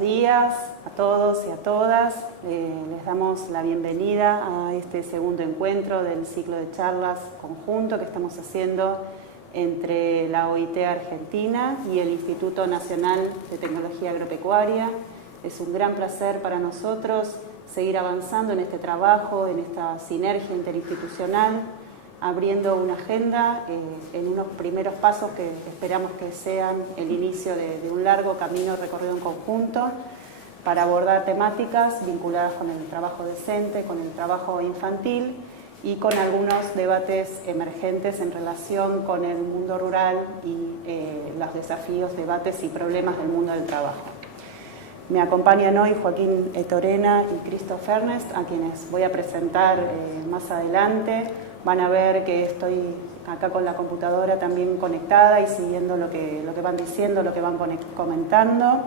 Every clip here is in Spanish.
buenos días a todos y a todas. Les damos la bienvenida a este segundo encuentro del ciclo de charlas conjunto que estamos haciendo entre la OIT Argentina y el Instituto Nacional de Tecnología Agropecuaria. Es un gran placer para nosotros seguir avanzando en este trabajo, en esta sinergia interinstitucional, abriendo una agenda en unos primeros pasos que esperamos que sean el inicio de un largo camino recorrido en conjunto para abordar temáticas vinculadas con el trabajo docente, con el trabajo infantil y con algunos debates emergentes en relación con el mundo rural y los desafíos, debates y problemas del mundo del trabajo. Me acompañan hoy Joaquín Torena y Christoph Ernest, a quienes voy a presentar más adelante. Van a ver que estoy acá con la computadora también conectada y siguiendo lo que van diciendo, lo que van comentando.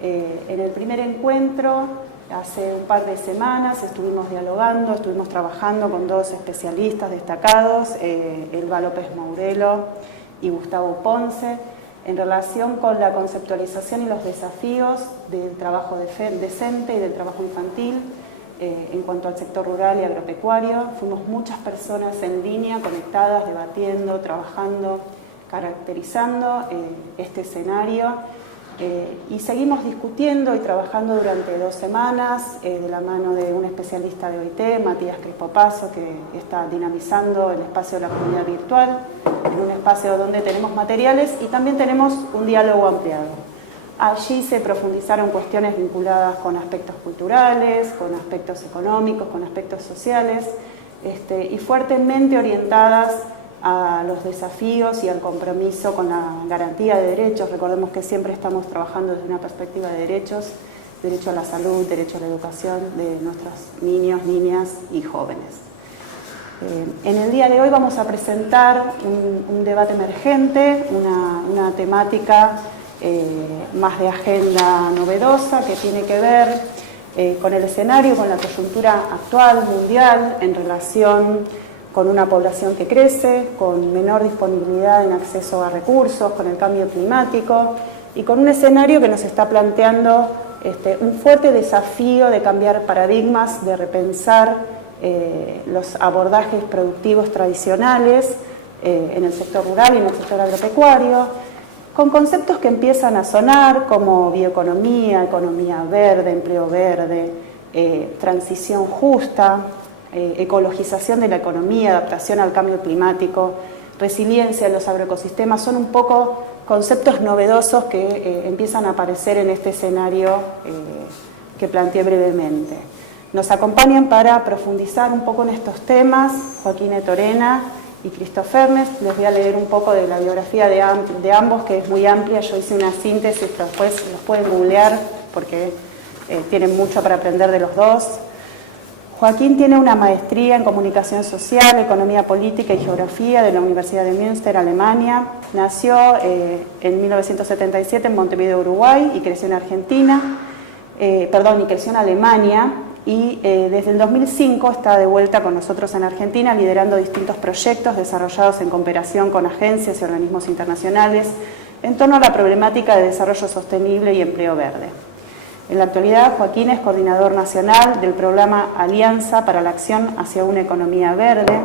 En el primer encuentro, hace un par de semanas, estuvimos dialogando, estuvimos trabajando con dos especialistas destacados, Elba López Mourelo y Gustavo Ponce, en relación con la conceptualización y los desafíos del trabajo decente y del trabajo infantil en cuanto al sector rural y agropecuario. Fuimos muchas personas en línea, conectadas, debatiendo, trabajando, caracterizando este escenario y seguimos discutiendo y trabajando durante 2 semanas de la mano de un especialista de OIT, Matías Crespo-Paso, que está dinamizando el espacio de la comunidad virtual, en un espacio donde tenemos materiales y también tenemos un diálogo ampliado. Allí se profundizaron cuestiones vinculadas con aspectos culturales, con aspectos económicos, con aspectos sociales y fuertemente orientadas a los desafíos y al compromiso con la garantía de derechos. Recordemos que siempre estamos trabajando desde una perspectiva de derechos, derecho a la salud, derecho a la educación de nuestros niños, niñas y jóvenes. En el día de hoy vamos a presentar un debate emergente, una temática más de agenda novedosa que tiene que ver con el escenario, con la coyuntura actual mundial en relación con una población que crece, con menor disponibilidad en acceso a recursos, con el cambio climático y con un escenario que nos está planteando un fuerte desafío de cambiar paradigmas, de repensar los abordajes productivos tradicionales en el sector rural y en el sector agropecuario, con conceptos que empiezan a sonar como bioeconomía, economía verde, empleo verde, transición justa, ecologización de la economía, adaptación al cambio climático, resiliencia de los agroecosistemas. Son un poco conceptos novedosos que empiezan a aparecer en este escenario que planteé brevemente. Nos acompañan para profundizar un poco en estos temas Joaquín Torena y Christoph Ernest. Les voy a leer un poco de la biografía de ambos, que es muy amplia. Yo hice una síntesis, pero después los pueden googlear porque tienen mucho para aprender de los dos. Joaquín tiene una maestría en Comunicación Social, Economía Política y Geografía de la Universidad de Münster, Alemania. Nació en 1977 en Montevideo, Uruguay, y creció en Argentina, y creció en Alemania. Y desde el 2005 está de vuelta con nosotros en Argentina, liderando distintos proyectos desarrollados en cooperación con agencias y organismos internacionales en torno a la problemática de desarrollo sostenible y empleo verde. En la actualidad, Joaquín es coordinador nacional del programa Alianza para la Acción hacia una Economía Verde,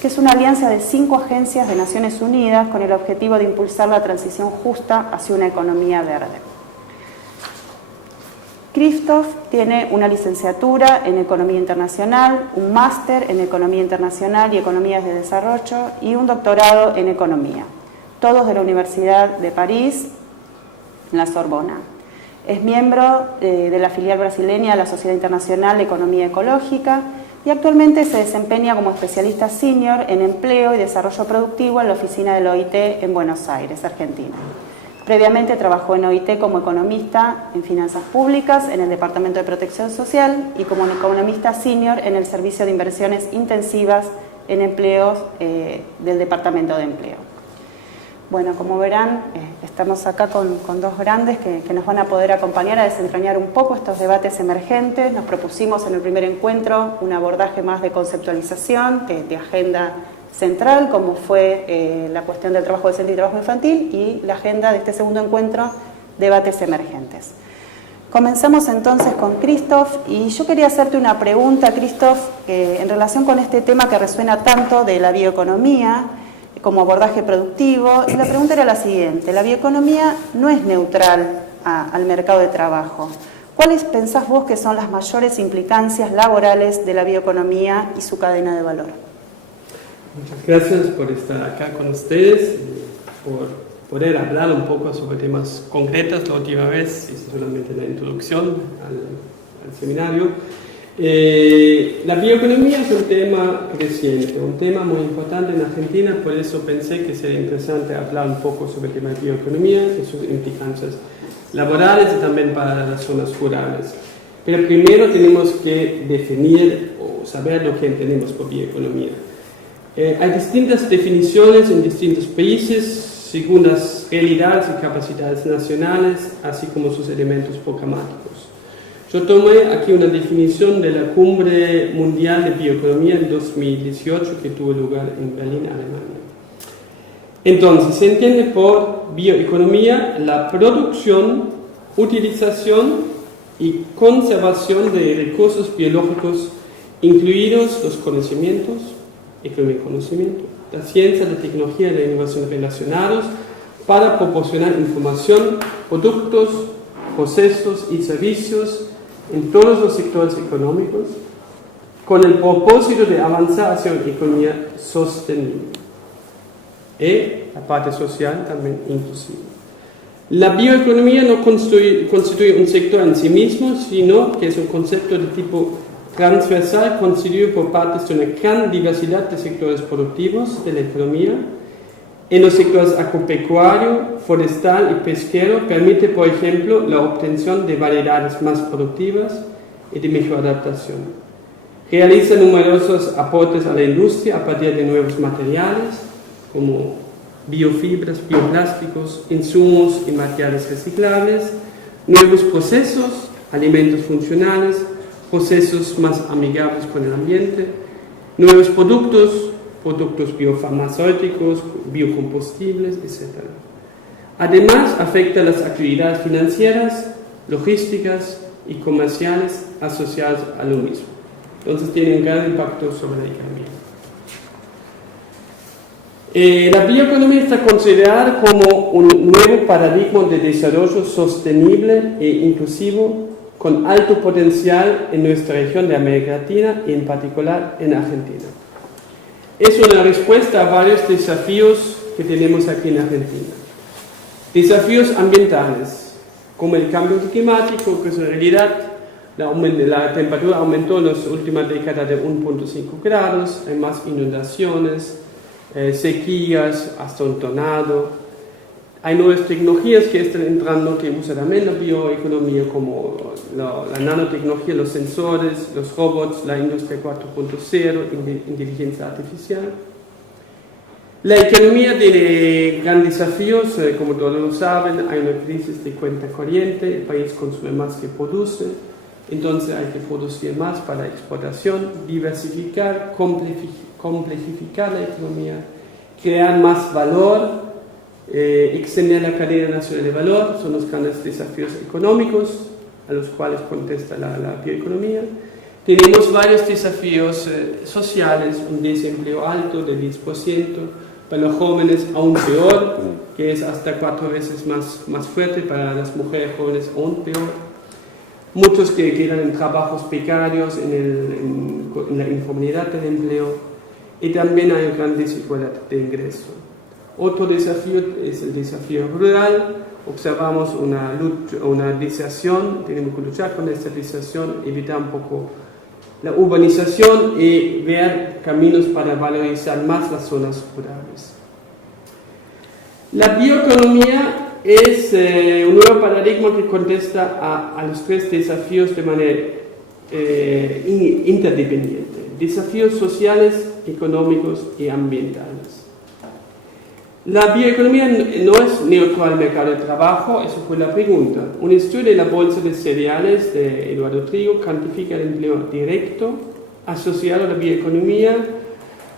que es una alianza de 5 agencias de Naciones Unidas con el objetivo de impulsar la transición justa hacia una economía verde. Christoph tiene una licenciatura en Economía Internacional, un máster en Economía Internacional y Economías de Desarrollo y un doctorado en Economía, todos de la Universidad de París, en la Sorbona. Es miembro de la filial brasileña de la Sociedad Internacional de Economía Ecológica y actualmente se desempeña como especialista senior en empleo y desarrollo productivo en la oficina del OIT en Buenos Aires, Argentina. Previamente trabajó en OIT como economista en finanzas públicas en el Departamento de Protección Social y como economista senior en el Servicio de Inversiones Intensivas en Empleos del Departamento de Empleo. Bueno, como verán, estamos acá con dos grandes que nos van a poder acompañar a desentrañar un poco estos debates emergentes. Nos propusimos en el primer encuentro un abordaje más de conceptualización, de agenda central, como fue la cuestión del trabajo docente y trabajo infantil, y la agenda de este segundo encuentro, debates emergentes. Comenzamos entonces con Christoph y yo quería hacerte una pregunta, Christoph, en relación con este tema que resuena tanto de la bioeconomía como abordaje productivo. Y la pregunta era la siguiente: la bioeconomía no es neutral al mercado de trabajo. ¿Cuáles pensás vos que son las mayores implicancias laborales de la bioeconomía y su cadena de valor? Muchas gracias por estar acá con ustedes, por poder hablar un poco sobre temas concretos. La última vez hice solamente la introducción al seminario. La bioeconomía es un tema creciente, un tema muy importante en Argentina, por eso pensé que sería interesante hablar un poco sobre el tema de bioeconomía y sus implicancias laborales y también para las zonas rurales. Pero primero tenemos que definir o saber lo que entendemos por bioeconomía. Hay distintas definiciones en distintos países según las realidades y capacidades nacionales, así como sus elementos programáticos. Yo tomé aquí una definición de la Cumbre Mundial de Bioeconomía en 2018 que tuvo lugar en Berlín, Alemania. Entonces, se entiende por bioeconomía la producción, utilización y conservación de recursos biológicos, incluidos los conocimientos, economía y conocimiento, la ciencia, la tecnología y la innovación relacionados, para proporcionar información, productos, procesos y servicios en todos los sectores económicos, con el propósito de avanzar hacia una economía sostenible. Y la parte social también inclusiva. La bioeconomía no constituye un sector en sí mismo, sino que es un concepto de tipo transversal constituido por partes de una gran diversidad de sectores productivos de la economía. En los sectores agropecuario, forestal y pesquero permite, por ejemplo, la obtención de variedades más productivas y de mejor adaptación. Realiza numerosos aportes a la industria a partir de nuevos materiales como biofibras, bioplásticos, insumos y materiales reciclables, nuevos procesos, alimentos funcionales, procesos más amigables con el ambiente, nuevos productos biofarmacéuticos, biocombustibles, etc. Además, afecta las actividades financieras, logísticas y comerciales asociadas a lo mismo. Entonces tiene un gran impacto sobre la economía. La bioeconomía está considerada como un nuevo paradigma de desarrollo sostenible e inclusivo con alto potencial en nuestra región de América Latina y en particular en Argentina. Es una respuesta a varios desafíos que tenemos aquí en Argentina. Desafíos ambientales, como el cambio climático, que es en realidad la temperatura aumentó en las últimas décadas de 1.5 grados, hay más inundaciones, sequías, hasta un tornado. Hay nuevas tecnologías que están entrando que usan también la bioeconomía, como la nanotecnología, los sensores, los robots, la industria 4.0, inteligencia artificial. La economía tiene grandes desafíos, como todos lo saben. Hay una crisis de cuenta corriente, el país consume más que produce, entonces hay que producir más para la exportación, diversificar, complejificar la economía, crear más valor, extender la cadena nacional de valor. Son los grandes desafíos económicos a los cuales contesta la bioeconomía. Tenemos varios desafíos sociales, un desempleo alto del 10%, para los jóvenes aún peor, que es hasta 4 veces más fuerte, para las mujeres jóvenes aún peor. Muchos que quedan en trabajos precarios, en la informalidad del empleo, y también hay gran desigualdad de ingreso. Otro desafío es el desafío rural. Observamos una deserción, tenemos que luchar con esta deserción, evitar un poco la urbanización y ver caminos para valorizar más las zonas rurales. La bioeconomía es un nuevo paradigma que contesta a los 3 desafíos de manera interdependiente: desafíos sociales, económicos y ambientales. La bioeconomía no es neutral al mercado de trabajo, eso fue la pregunta. Un estudio de la Bolsa de Cereales de Eduardo Trigo cuantifica el empleo directo asociado a la bioeconomía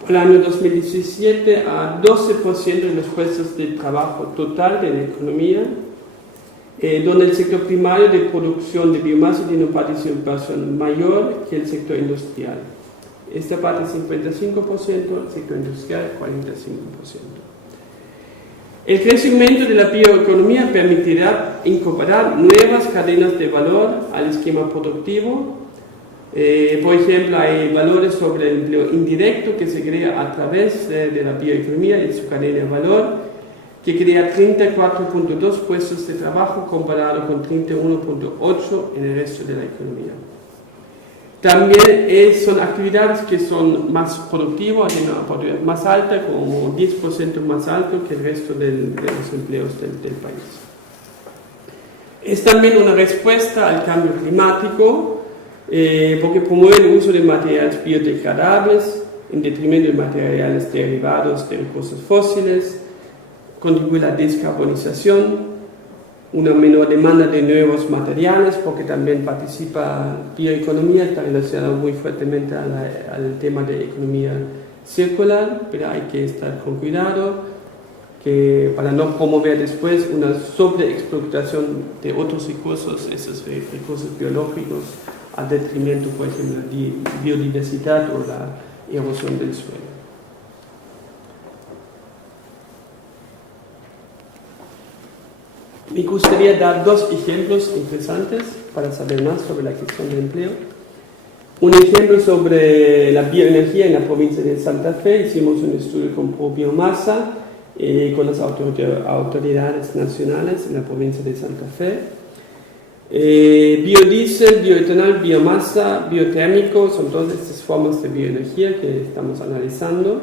por el año 2017 a 12% de los puestos de trabajo total de la economía, donde el sector primario de producción de biomasa tiene una participación mayor que el sector industrial. Esta parte es 55%, el sector industrial 45%. El crecimiento de la bioeconomía permitirá incorporar nuevas cadenas de valor al esquema productivo. Por ejemplo, hay valores sobre el empleo indirecto que se crea a través de la bioeconomía y su cadena de valor, que crea 34.2 puestos de trabajo comparado con 31.8 en el resto de la economía. También son actividades que son más productivas, tienen una productividad más alta, como 10% más alto que el resto de los empleos del país. Es también una respuesta al cambio climático, porque promueve el uso de materiales biodegradables en detrimento de materiales derivados de recursos fósiles, contribuye a la descarbonización, una menor demanda de nuevos materiales, porque también participa bioeconomía, está relacionado muy fuertemente al tema de economía circular, pero hay que estar con cuidado para no promover después una sobreexplotación de otros recursos, esos recursos biológicos, al detrimento, por ejemplo, de la biodiversidad o la erosión del suelo. Me gustaría dar dos ejemplos interesantes para saber más sobre la cuestión del empleo. Un ejemplo sobre la bioenergía en la provincia de Santa Fe. Hicimos un estudio con ProBiomasa con las autoridades nacionales en la provincia de Santa Fe. Biodiesel, bioetanol, biomasa, biotérmico, son todas estas formas de bioenergía que estamos analizando.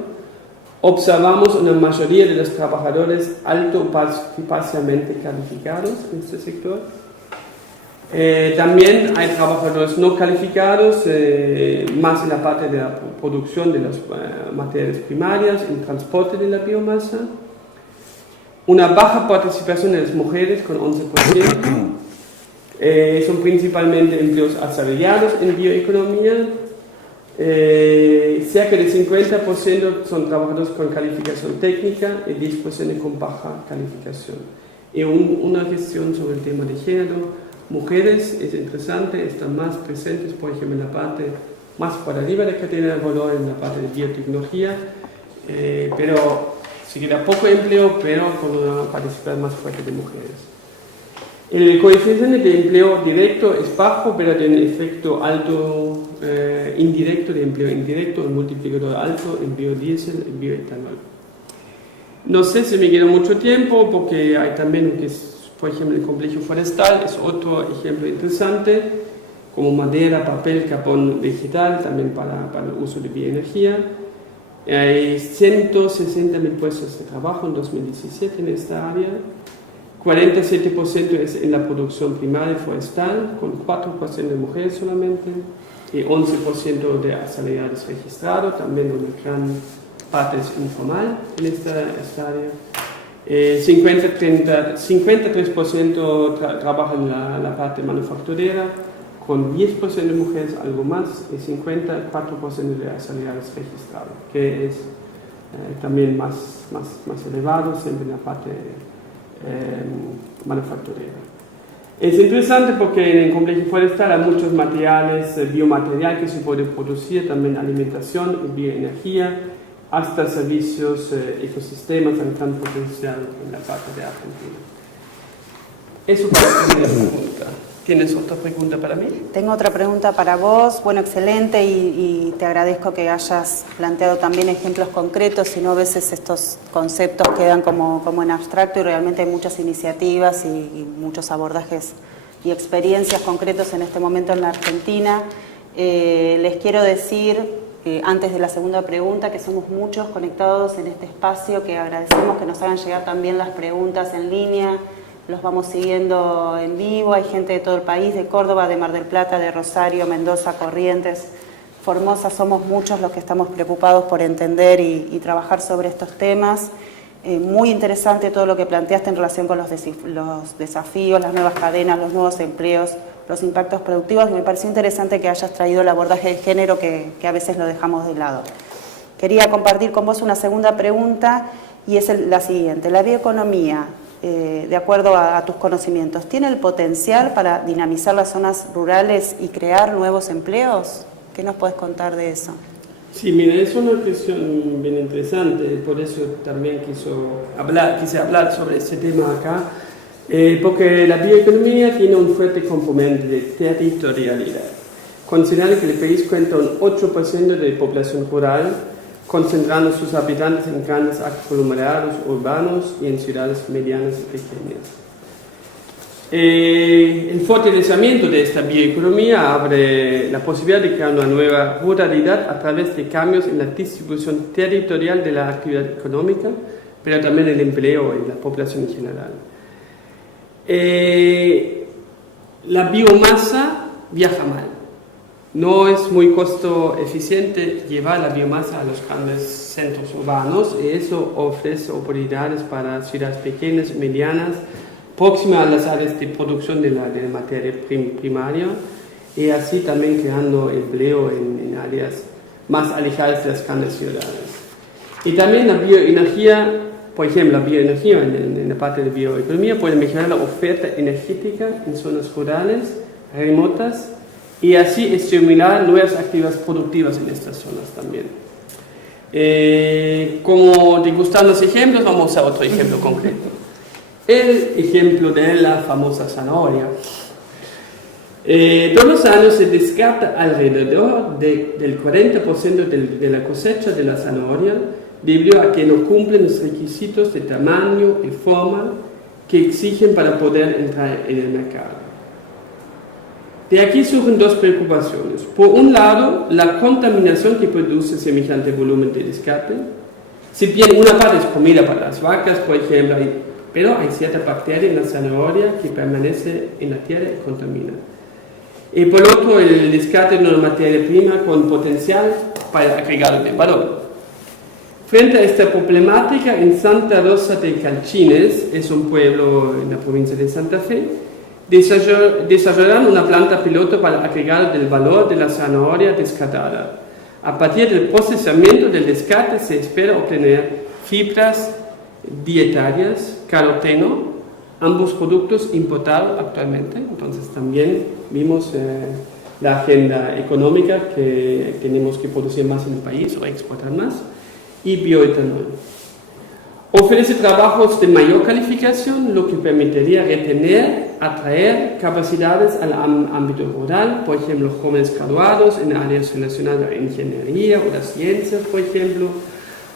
Observamos una mayoría de los trabajadores alto o parcialmente calificados en este sector. También hay trabajadores no calificados, más en la parte de la producción de las materias primarias, en transporte de la biomasa. Una baja participación de las mujeres con 11%. Son principalmente empleos asalariados en bioeconomía. Cerca del 50% son trabajadores con calificación técnica y 10% con baja calificación. Y una cuestión sobre el tema de género. Mujeres, es interesante, están más presentes, por ejemplo, en la parte más por arriba de la cadena de valor, en la parte de biotecnología, pero se queda poco empleo, pero con una participación más fuerte de mujeres. El coeficiente de empleo directo es bajo, pero tiene un efecto alto indirecto, de empleo indirecto, un multiplicador alto en biodiesel y bioetanol. No sé si me queda mucho tiempo, porque hay también, por ejemplo, el complejo forestal, es otro ejemplo interesante, como madera, papel, carbón vegetal, también para el uso de bioenergía. Hay 160.000 puestos de trabajo en 2017 en esta área. 47% es en la producción primaria forestal, con 4% de mujeres solamente, y 11% de asalariados registrados, también una gran parte es informal en esta área. 53% trabaja en la parte manufacturera, con 10% de mujeres, algo más, y 54% de asalariados registrados, que es también más elevado, siempre en la parte manufacturera. Es interesante porque en el complejo forestal hay muchos materiales, biomaterial que se puede producir, también alimentación y bioenergía, hasta servicios, ecosistemas, hay gran potencial en la parte de Argentina. Eso para la primera pregunta. ¿Tienes otra pregunta para mí? Tengo otra pregunta para vos. Bueno, excelente, y te agradezco que hayas planteado también ejemplos concretos, si no a veces estos conceptos quedan como en abstracto, y realmente hay muchas iniciativas y muchos abordajes y experiencias concretos en este momento en la Argentina. Les quiero decir, antes de la segunda pregunta, que somos muchos conectados en este espacio, que agradecemos que nos hagan llegar también las preguntas en línea. Los vamos siguiendo en vivo, hay gente de todo el país, de Córdoba, de Mar del Plata, de Rosario, Mendoza, Corrientes, Formosa. Somos muchos los que estamos preocupados por entender y trabajar sobre estos temas. Muy interesante todo lo que planteaste en relación con los desafíos, las nuevas cadenas, los nuevos empleos, los impactos productivos, y me pareció interesante que hayas traído el abordaje de género que a veces lo dejamos de lado. Quería compartir con vos una segunda pregunta, y es la siguiente. La bioeconomía de acuerdo a tus conocimientos, ¿tiene el potencial para dinamizar las zonas rurales y crear nuevos empleos? ¿Qué nos puedes contar de eso? Sí, mira, es una cuestión bien interesante, por eso también quise hablar sobre este tema acá, porque la bioeconomía tiene un fuerte componente de territorialidad. Considerar que el país cuenta un 8% de población rural, concentrando sus habitantes en grandes aglomerados urbanos y en ciudades medianas y pequeñas. El fortalecimiento de esta bioeconomía abre la posibilidad de crear una nueva ruralidad a través de cambios en la distribución territorial de la actividad económica, pero también el empleo y la población en general. La biomasa viaja mal. No es muy costo eficiente llevar la biomasa a los grandes centros urbanos y eso ofrece oportunidades para ciudades pequeñas y medianas próximas a las áreas de producción de la materia primaria y así también creando empleo en áreas más alejadas de las grandes ciudades. Y también la bioenergía, por ejemplo, la bioenergía en la parte de bioeconomía puede mejorar la oferta energética en zonas rurales, remotas, y así estimular nuevas actividades productivas en estas zonas también. Como degustando los ejemplos, vamos a otro ejemplo concreto. El ejemplo de la famosa zanahoria. Todos los años se descarta alrededor del 40% de la cosecha de la zanahoria debido a que no cumplen los requisitos de tamaño y forma que exigen para poder entrar en el mercado. De aquí surgen dos preocupaciones. Por un lado, la contaminación que produce semejante volumen de descarte. Si bien una parte es comida para las vacas, por ejemplo, pero hay cierta bacteria en la zanahoria que permanece en la tierra y contamina. Y por otro, el descarte de una materia prima con potencial para agregado de valor. Frente a esta problemática, en Santa Rosa de Calchines, es un pueblo en la provincia de Santa Fe, desarrollaron una planta piloto para agregar del valor de la zanahoria descartada. A partir del procesamiento del descarte se espera obtener fibras dietarias, caroteno, ambos productos importados actualmente. Entonces también vimos la agenda económica que tenemos que producir más en el país o exportar más, y bioetanol. Ofrece trabajos de mayor calificación, lo que permitiría retener, atraer capacidades al ámbito rural, por ejemplo, jóvenes graduados en áreas relacionadas a la ingeniería o las ciencias, por ejemplo,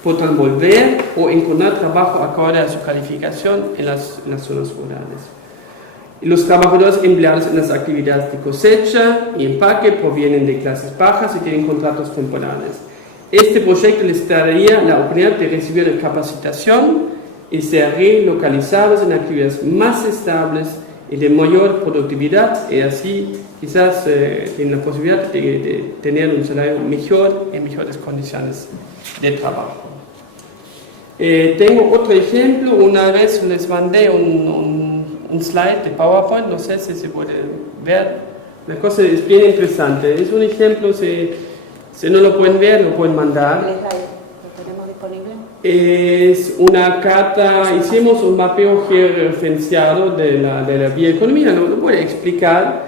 podrán volver o encontrar trabajo acorde a su calificación en las zonas rurales. Y los trabajadores empleados en las actividades de cosecha y empaque provienen de clases bajas y tienen contratos temporales. Este proyecto les daría la oportunidad de recibir capacitación y ser relocalizados en actividades más estables y de mayor productividad, y así quizás tienen la posibilidad de tener un salario mejor en mejores condiciones de trabajo. Tengo otro ejemplo. Una vez les mandé un slide de PowerPoint, no sé si se puede ver. La cosa es bien interesante. Es un ejemplo, si no lo pueden ver, lo pueden mandar. ¿Lo tenemos disponible? Es una carta, hicimos un mapeo georreferenciado de la bioeconomía, lo voy a explicar,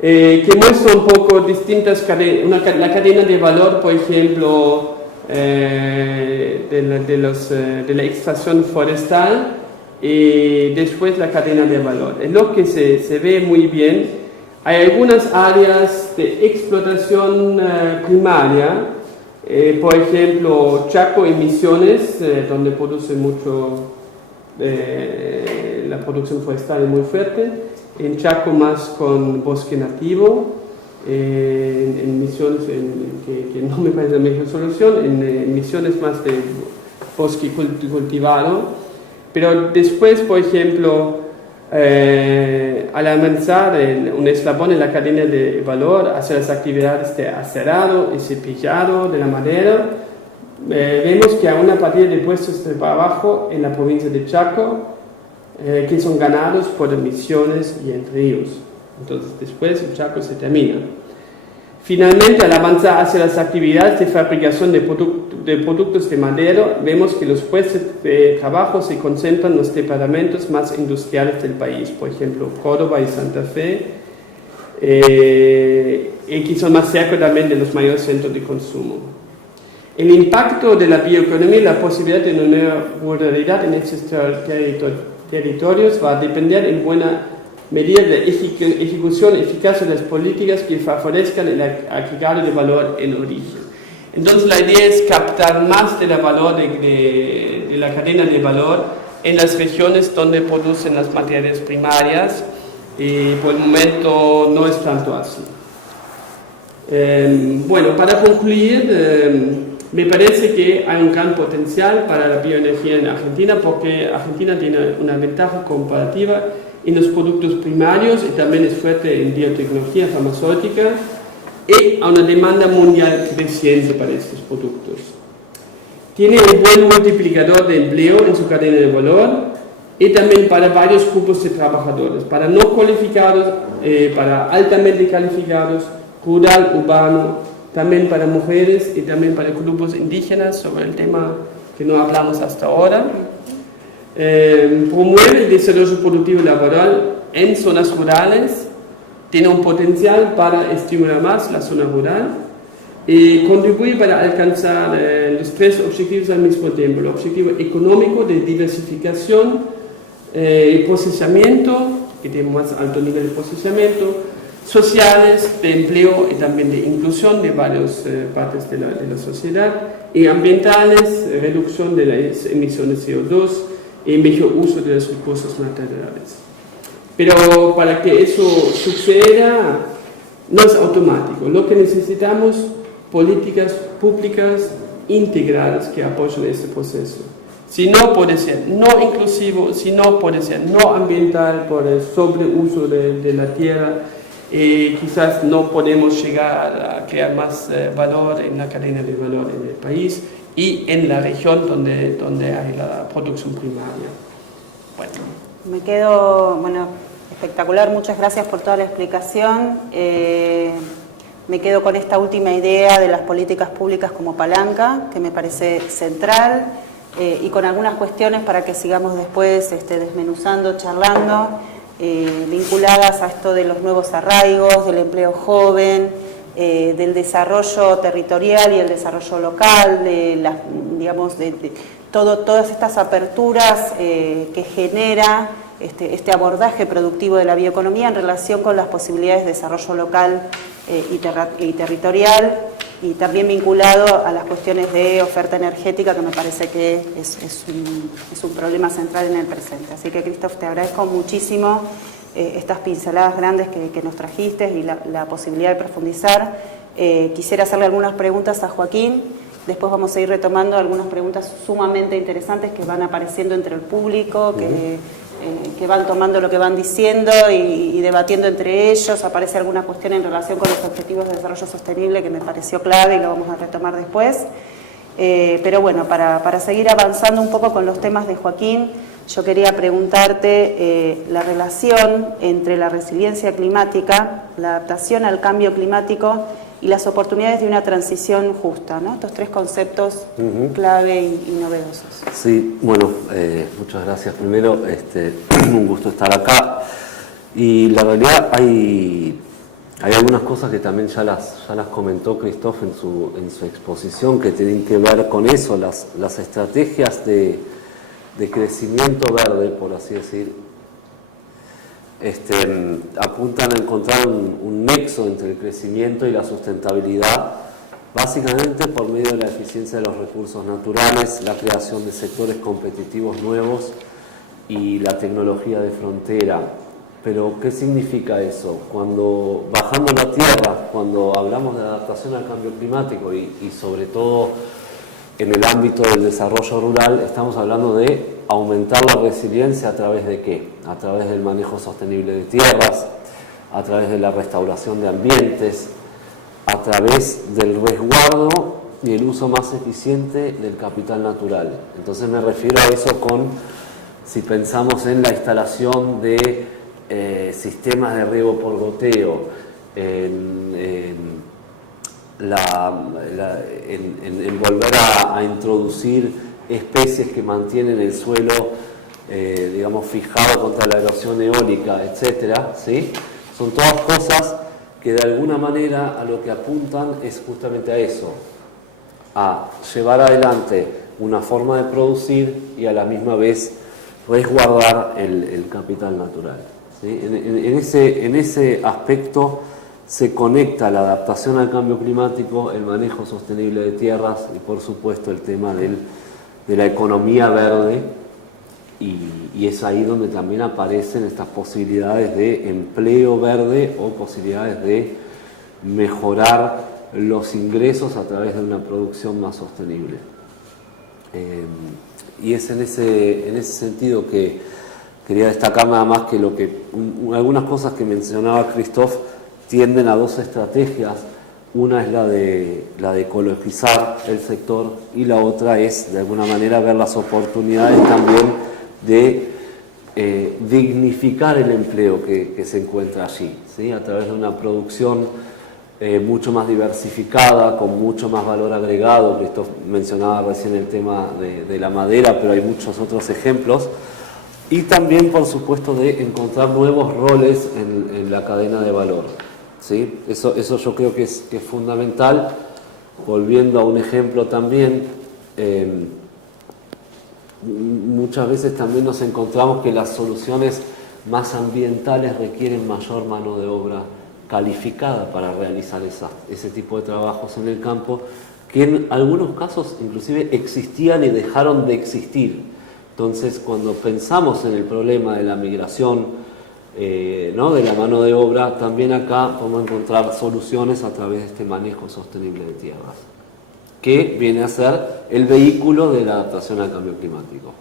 que muestra un poco distintas cadenas, la cadena de valor, por ejemplo, de la extracción forestal, y después la cadena de valor. Es lo que se ve muy bien. Hay algunas áreas de explotación primaria, por ejemplo, Chaco y Misiones, donde produce mucho, la producción forestal es muy fuerte. En Chaco más con bosque nativo, en Misiones, que no me parece la mejor solución, en Misiones más de bosque cultivado. Pero después, por ejemplo, al avanzar un eslabón en la cadena de valor hacia las actividades de aserado y cepillado de la madera, vemos que hay una partida de puestos de trabajo en la provincia de Chaco que son ganados por Misiones y Entre Ríos. Entonces después el Chaco se termina. Finalmente, al avanzar hacia las actividades de fabricación de productos de madera, vemos que los puestos de trabajo se concentran en los departamentos más industriales del país, por ejemplo, Córdoba y Santa Fe, y que son más cerca también de los mayores centros de consumo. El impacto de la bioeconomía y la posibilidad de una nueva ruralidad en estos territorios va a depender en buena medida de la ejecución eficaz de las políticas que favorezcan el agregado de valor en origen. Entonces la idea es captar más del valor de la cadena de valor en las regiones donde producen las materias primarias, y por el momento no es tanto así. Bueno, para concluir, me parece que hay un gran potencial para la bioenergía en Argentina, porque Argentina tiene una ventaja comparativa en los productos primarios y también es fuerte en biotecnología farmacéutica y a una demanda mundial creciente para estos productos. Tiene un buen multiplicador de empleo en su cadena de valor y también para varios grupos de trabajadores, para no cualificados, para altamente calificados, rural, urbano, también para mujeres y también para grupos indígenas, sobre el tema que no hablamos hasta ahora. Promueve el desarrollo productivo y laboral en zonas rurales, tiene un potencial para estimular más la zona rural y contribuye para alcanzar los tres objetivos al mismo tiempo: el objetivo económico de diversificación y procesamiento, que tiene más alto nivel de procesamiento, sociales, de empleo y también de inclusión de varias partes de la sociedad, y ambientales, reducción de las emisiones de CO2 y mejor uso de los recursos naturales. Pero para que eso suceda no es automático. Lo que necesitamos políticas públicas integrales que apoyen este proceso. Si no puede ser no inclusivo, si no puede ser no ambiental por el sobreuso de la tierra, quizás no podemos llegar a crear más valor en la cadena de valor en el país y en la región donde hay la producción primaria. Bueno. Me quedo, espectacular, muchas gracias por toda la explicación. Me quedo con esta última idea de las políticas públicas como palanca, que me parece central, y con algunas cuestiones para que sigamos después desmenuzando, charlando, vinculadas a esto de los nuevos arraigos, del empleo joven, del desarrollo territorial y el desarrollo local, de todas estas aperturas que genera este abordaje productivo de la bioeconomía en relación con las posibilidades de desarrollo local y territorial, y también vinculado a las cuestiones de oferta energética, que me parece que es un problema central en el presente. Así que, Christoph, te agradezco muchísimo estas pinceladas grandes que nos trajiste y la posibilidad de profundizar. Quisiera hacerle algunas preguntas a Joaquín, después vamos a ir retomando algunas preguntas sumamente interesantes que van apareciendo entre el público, que van tomando lo que van diciendo y debatiendo entre ellos. Aparece alguna cuestión en relación con los objetivos de desarrollo sostenible que me pareció clave y lo vamos a retomar después. Pero bueno, para seguir avanzando un poco con los temas de Joaquín, yo quería preguntarte la relación entre la resiliencia climática, la adaptación al cambio climático y las oportunidades de una transición justa, ¿no? Estos tres conceptos clave y novedosos. Sí, bueno, muchas gracias. Primero, un gusto estar acá. Y la realidad hay algunas cosas que también ya las comentó Christoph en su exposición, que tienen que ver con eso, las estrategias de crecimiento verde, por así decir, apuntan a encontrar un nexo entre el crecimiento y la sustentabilidad, básicamente por medio de la eficiencia de los recursos naturales, la creación de sectores competitivos nuevos y la tecnología de frontera. Pero, ¿qué significa eso? Cuando bajando la tierra, cuando hablamos de adaptación al cambio climático y sobre todo en el ámbito del desarrollo rural, estamos hablando de aumentar la resiliencia a través de ¿qué? A través del manejo sostenible de tierras, a través de la restauración de ambientes, a través del resguardo y el uso más eficiente del capital natural. Entonces me refiero a eso si pensamos en la instalación de sistemas de riego por goteo, en en volver a introducir especies que mantienen el suelo, digamos, fijado contra la erosión eólica, etcétera, ¿sí? Son todas cosas que de alguna manera a lo que apuntan es justamente a eso, a llevar adelante una forma de producir y a la misma vez resguardar el capital natural, ¿sí? En ese aspecto se conecta la adaptación al cambio climático, el manejo sostenible de tierras y por supuesto el tema de la economía verde, y es ahí donde también aparecen estas posibilidades de empleo verde o posibilidades de mejorar los ingresos a través de una producción más sostenible. Y es en ese sentido que quería destacar nada más que algunas cosas que mencionaba Christoph tienden a dos estrategias. Una es la de ecologizar el sector y la otra es, de alguna manera, ver las oportunidades también de dignificar el empleo que se encuentra allí, ¿sí? A través de una producción mucho más diversificada, con mucho más valor agregado. Christoph mencionaba recién el tema de la madera, pero hay muchos otros ejemplos. Y también, por supuesto, de encontrar nuevos roles en la cadena de valor, ¿sí? Eso yo creo que es fundamental. Volviendo a un ejemplo también, muchas veces también nos encontramos que las soluciones más ambientales requieren mayor mano de obra calificada para realizar ese tipo de trabajos en el campo, que en algunos casos inclusive existían y dejaron de existir. Entonces, cuando pensamos en el problema de la migración, ¿no?, de la mano de obra, también acá podemos encontrar soluciones a través de este manejo sostenible de tierras, que viene a ser el vehículo de la adaptación al cambio climático.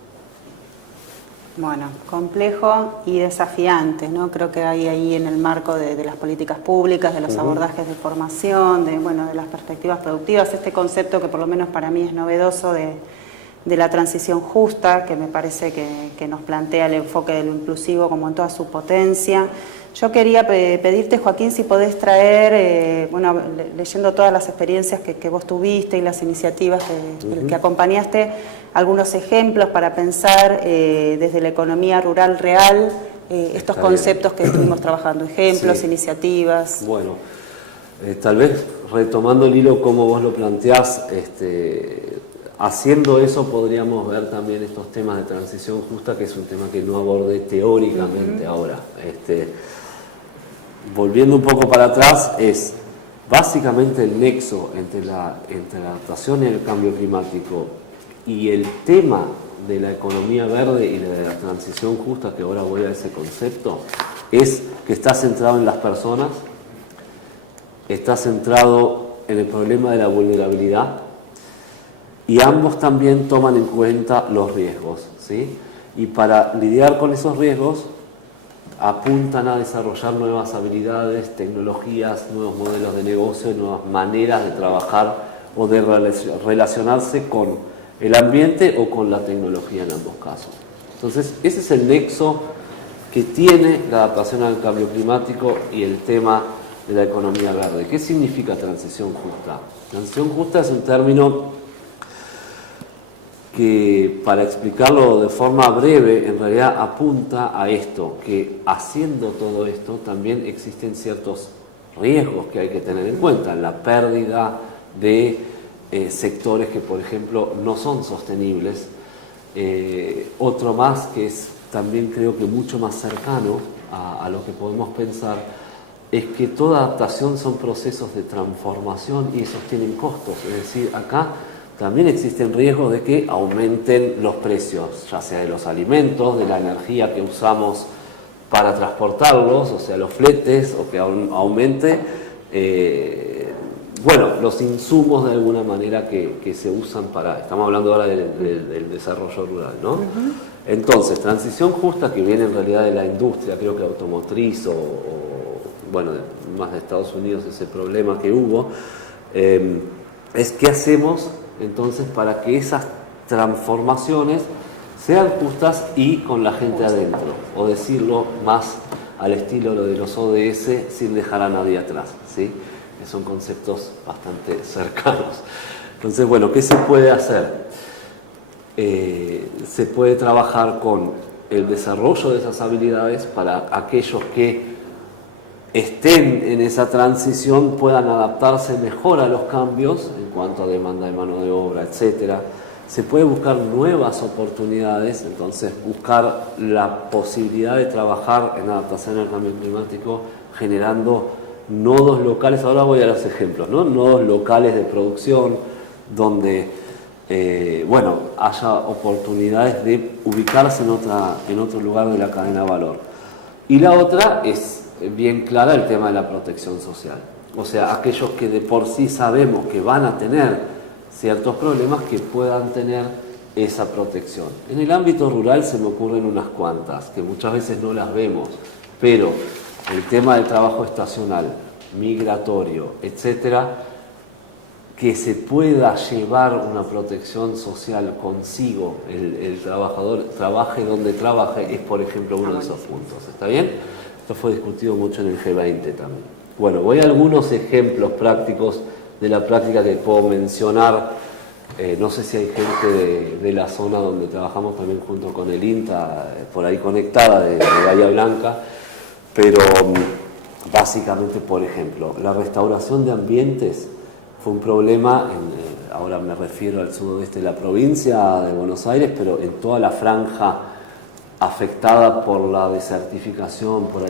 Bueno, complejo y desafiante, ¿no? Creo que hay ahí en el marco de las políticas públicas, de los abordajes de formación, de las perspectivas productivas, este concepto que por lo menos para mí es novedoso de la transición justa, que me parece que nos plantea el enfoque de lo inclusivo como en toda su potencia. Yo quería pedirte, Joaquín, si podés traer, leyendo todas las experiencias que vos tuviste y las iniciativas que acompañaste, algunos ejemplos para pensar desde la economía rural real estos conceptos que estuvimos trabajando, ejemplos, sí, iniciativas. Bueno, tal vez retomando el hilo como vos lo planteás, haciendo eso podríamos ver también estos temas de transición justa, que es un tema que no abordé teóricamente ahora. Volviendo un poco para atrás, es básicamente el nexo entre la adaptación y el cambio climático y el tema de la economía verde y de la transición justa, que ahora voy a ese concepto, es que está centrado en las personas, está centrado en el problema de la vulnerabilidad, y ambos también toman en cuenta los riesgos, ¿sí? Y para lidiar con esos riesgos apuntan a desarrollar nuevas habilidades, tecnologías, nuevos modelos de negocio, nuevas maneras de trabajar o de relacionarse con el ambiente o con la tecnología en ambos casos. Entonces, ese es el nexo que tiene la adaptación al cambio climático y el tema de la economía verde. ¿Qué significa transición justa? Transición justa es un término que, para explicarlo de forma breve, en realidad apunta a esto, que haciendo todo esto también existen ciertos riesgos que hay que tener en cuenta, la pérdida de sectores que, por ejemplo, no son sostenibles. Otro más que es también creo que mucho más cercano a lo que podemos pensar, es que toda adaptación son procesos de transformación y esos tienen costos, es decir, acá también existen riesgos de que aumenten los precios, ya sea de los alimentos, de la energía que usamos para transportarlos, o sea, los fletes, o que aumente, los insumos de alguna manera que se usan para... Estamos hablando ahora del desarrollo rural, ¿no? Entonces, transición justa, que viene en realidad de la industria, creo que automotriz más de Estados Unidos, ese problema que hubo, es qué hacemos entonces para que esas transformaciones sean justas y con la gente adentro, o decirlo más al estilo de los ODS, sin dejar a nadie atrás, ¿sí? que son conceptos bastante cercanos. Entonces, bueno, ¿qué se puede hacer? Se puede trabajar con el desarrollo de esas habilidades para aquellos que estén en esa transición puedan adaptarse mejor a los cambios en cuanto a demanda de mano de obra, etc. Se puede buscar nuevas oportunidades, entonces buscar la posibilidad de trabajar en adaptación al cambio climático generando nodos locales. Ahora voy a los ejemplos, ¿no? Nodos locales de producción donde haya oportunidades de ubicarse en otro lugar de la cadena de valor. Y la otra es bien clara el tema de la protección social. O sea, aquellos que de por sí sabemos que van a tener ciertos problemas que puedan tener esa protección. En el ámbito rural se me ocurren unas cuantas, que muchas veces no las vemos, pero el tema del trabajo estacional, migratorio, etcétera, que se pueda llevar una protección social consigo, el trabajador trabaje donde trabaje, es por ejemplo uno de esos puntos. ¿Está bien? Esto fue discutido mucho en el G20 también. Bueno, voy a algunos ejemplos prácticos de la práctica que puedo mencionar. No sé si hay gente de la zona donde trabajamos también junto con el INTA, por ahí conectada, de Bahía Blanca, pero básicamente, por ejemplo, la restauración de ambientes fue un problema, ahora me refiero al sudoeste de la provincia de Buenos Aires, pero en toda la franja afectada por la desertificación, por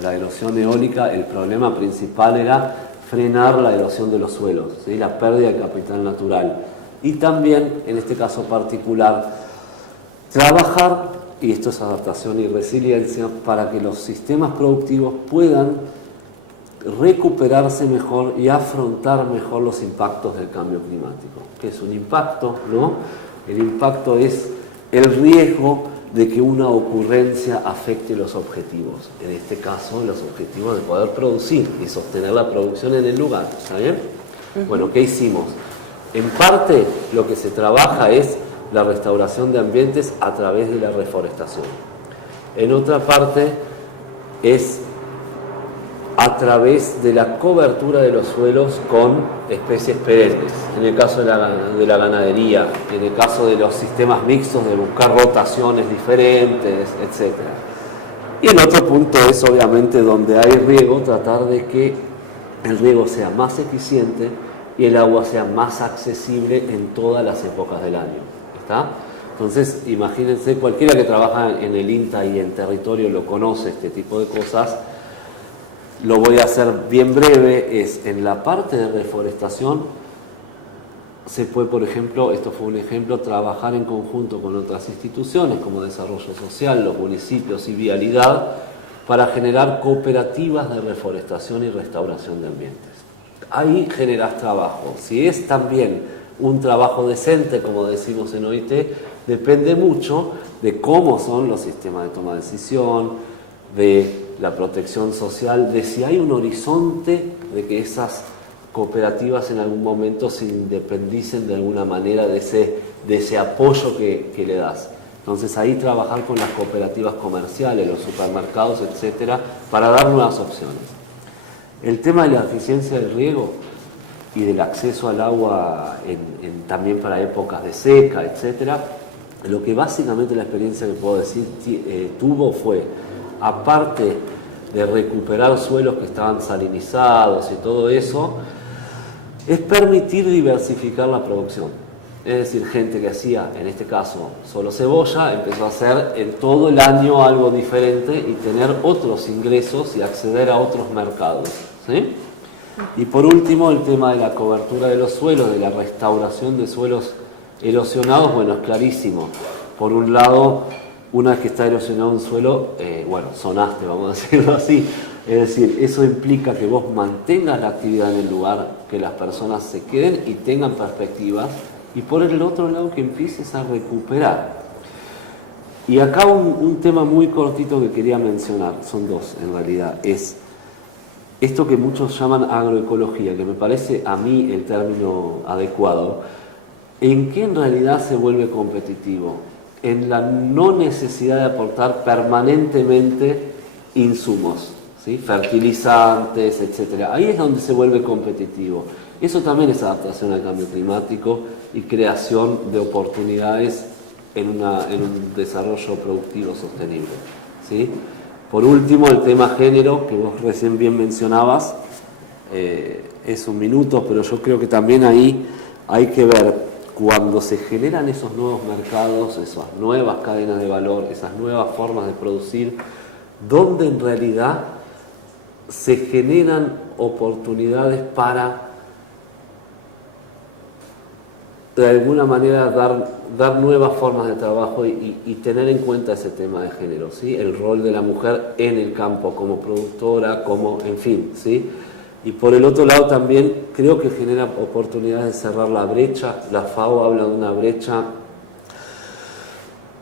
la erosión eólica. El problema principal era frenar la erosión de los suelos, ¿sí? La pérdida de capital natural. Y también, en este caso particular, trabajar, y esto es adaptación y resiliencia, para que los sistemas productivos puedan recuperarse mejor y afrontar mejor los impactos del cambio climático. ¿Qué es un impacto? ¿No? El impacto es el riesgo de que una ocurrencia afecte los objetivos. En este caso, los objetivos de poder producir y sostener la producción en el lugar. ¿Está bien? Bueno, ¿qué hicimos? En parte, lo que se trabaja es la restauración de ambientes a través de la reforestación. En otra parte, es a través de la cobertura de los suelos con especies perennes, en el caso de la ganadería, en el caso de los sistemas mixtos, de buscar rotaciones diferentes, etc. Y el otro punto es, obviamente, donde hay riego, tratar de que el riego sea más eficiente y el agua sea más accesible en todas las épocas del año. ¿Está? Entonces, imagínense, cualquiera que trabaja en el INTA y en territorio lo conoce, este tipo de cosas. Lo voy a hacer bien breve. Es en la parte de reforestación se puede, por ejemplo, esto fue un ejemplo, trabajar en conjunto con otras instituciones como Desarrollo Social, los municipios y Vialidad para generar cooperativas de reforestación y restauración de ambientes. Ahí generas trabajo. Si es también un trabajo decente, como decimos en OIT, depende mucho de cómo son los sistemas de toma de decisión, de la protección social, de si hay un horizonte de que esas cooperativas en algún momento se independicen de alguna manera de ese apoyo que le das. Entonces ahí trabajar con las cooperativas comerciales, los supermercados, etcétera, para dar nuevas opciones. El tema de la eficiencia del riego y del acceso al agua también para épocas de seca, etcétera, lo que básicamente la experiencia que puedo decir tuvo fue, aparte de recuperar suelos que estaban salinizados y todo eso, es permitir diversificar la producción. Es decir, gente que hacía, en este caso, solo cebolla, empezó a hacer en todo el año algo diferente y tener otros ingresos y acceder a otros mercados, ¿sí? Y por último, el tema de la cobertura de los suelos, de la restauración de suelos erosionados, bueno, es clarísimo. Por un lado, una vez que está erosionado un suelo, sonaste, vamos a decirlo así. Es decir, eso implica que vos mantengas la actividad en el lugar, que las personas se queden y tengan perspectivas, y por el otro lado que empieces a recuperar. Y acá un tema muy cortito que quería mencionar, son dos en realidad, es esto que muchos llaman agroecología, que me parece a mí el término adecuado. ¿En qué en realidad se vuelve competitivo? En la no necesidad de aportar permanentemente insumos, ¿sí? Fertilizantes, etc. Ahí es donde se vuelve competitivo. Eso también es adaptación al cambio climático y creación de oportunidades en un desarrollo productivo sostenible, ¿sí? Por último, el tema género, que vos recién bien mencionabas, es un minuto, pero yo creo que también ahí hay que ver cuando se generan esos nuevos mercados, esas nuevas cadenas de valor, esas nuevas formas de producir, donde en realidad se generan oportunidades para de alguna manera dar nuevas formas de trabajo y tener en cuenta ese tema de género, ¿sí? El rol de la mujer en el campo como productora, en fin, ¿sí? Y por el otro lado también creo que genera oportunidades de cerrar la brecha. La FAO habla de una brecha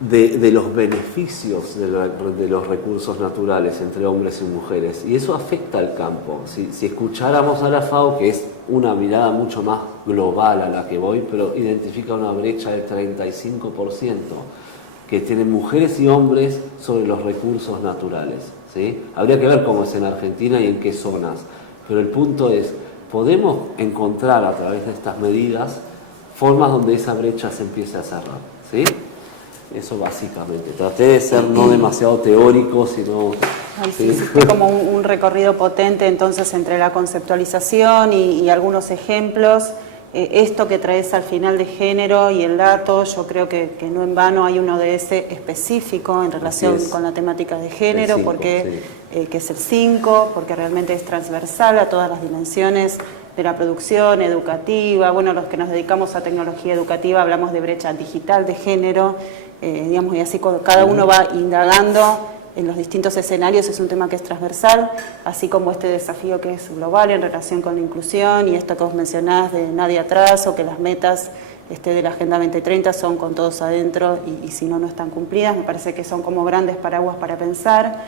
de los beneficios de los recursos naturales entre hombres y mujeres, y eso afecta al campo. Si escucháramos a la FAO, que es una mirada mucho más global a la que voy, pero identifica una brecha del 35% que tienen mujeres y hombres sobre los recursos naturales, ¿sí? Habría que ver cómo es en Argentina y en qué zonas, pero el punto es, podemos encontrar a través de estas medidas formas donde esa brecha se empiece a cerrar, ¿sí? Eso básicamente. Traté de ser no demasiado teórico, sino... Sí, fue como un recorrido potente entonces entre la conceptualización y algunos ejemplos. Esto que traes al final de género y el dato, yo creo que no en vano hay uno de ese específico en relación con la temática de género, 5, porque que es el 5, porque realmente es transversal a todas las dimensiones de la producción educativa. Bueno, los que nos dedicamos a tecnología educativa hablamos de brecha digital de género, digamos, y así cada uno va indagando en los distintos escenarios. Es un tema que es transversal, así como este desafío que es global en relación con la inclusión y esto que vos mencionás de nadie atrás, o que las metas de la Agenda 2030 son con todos adentro y si no, no están cumplidas. Me parece que son como grandes paraguas para pensar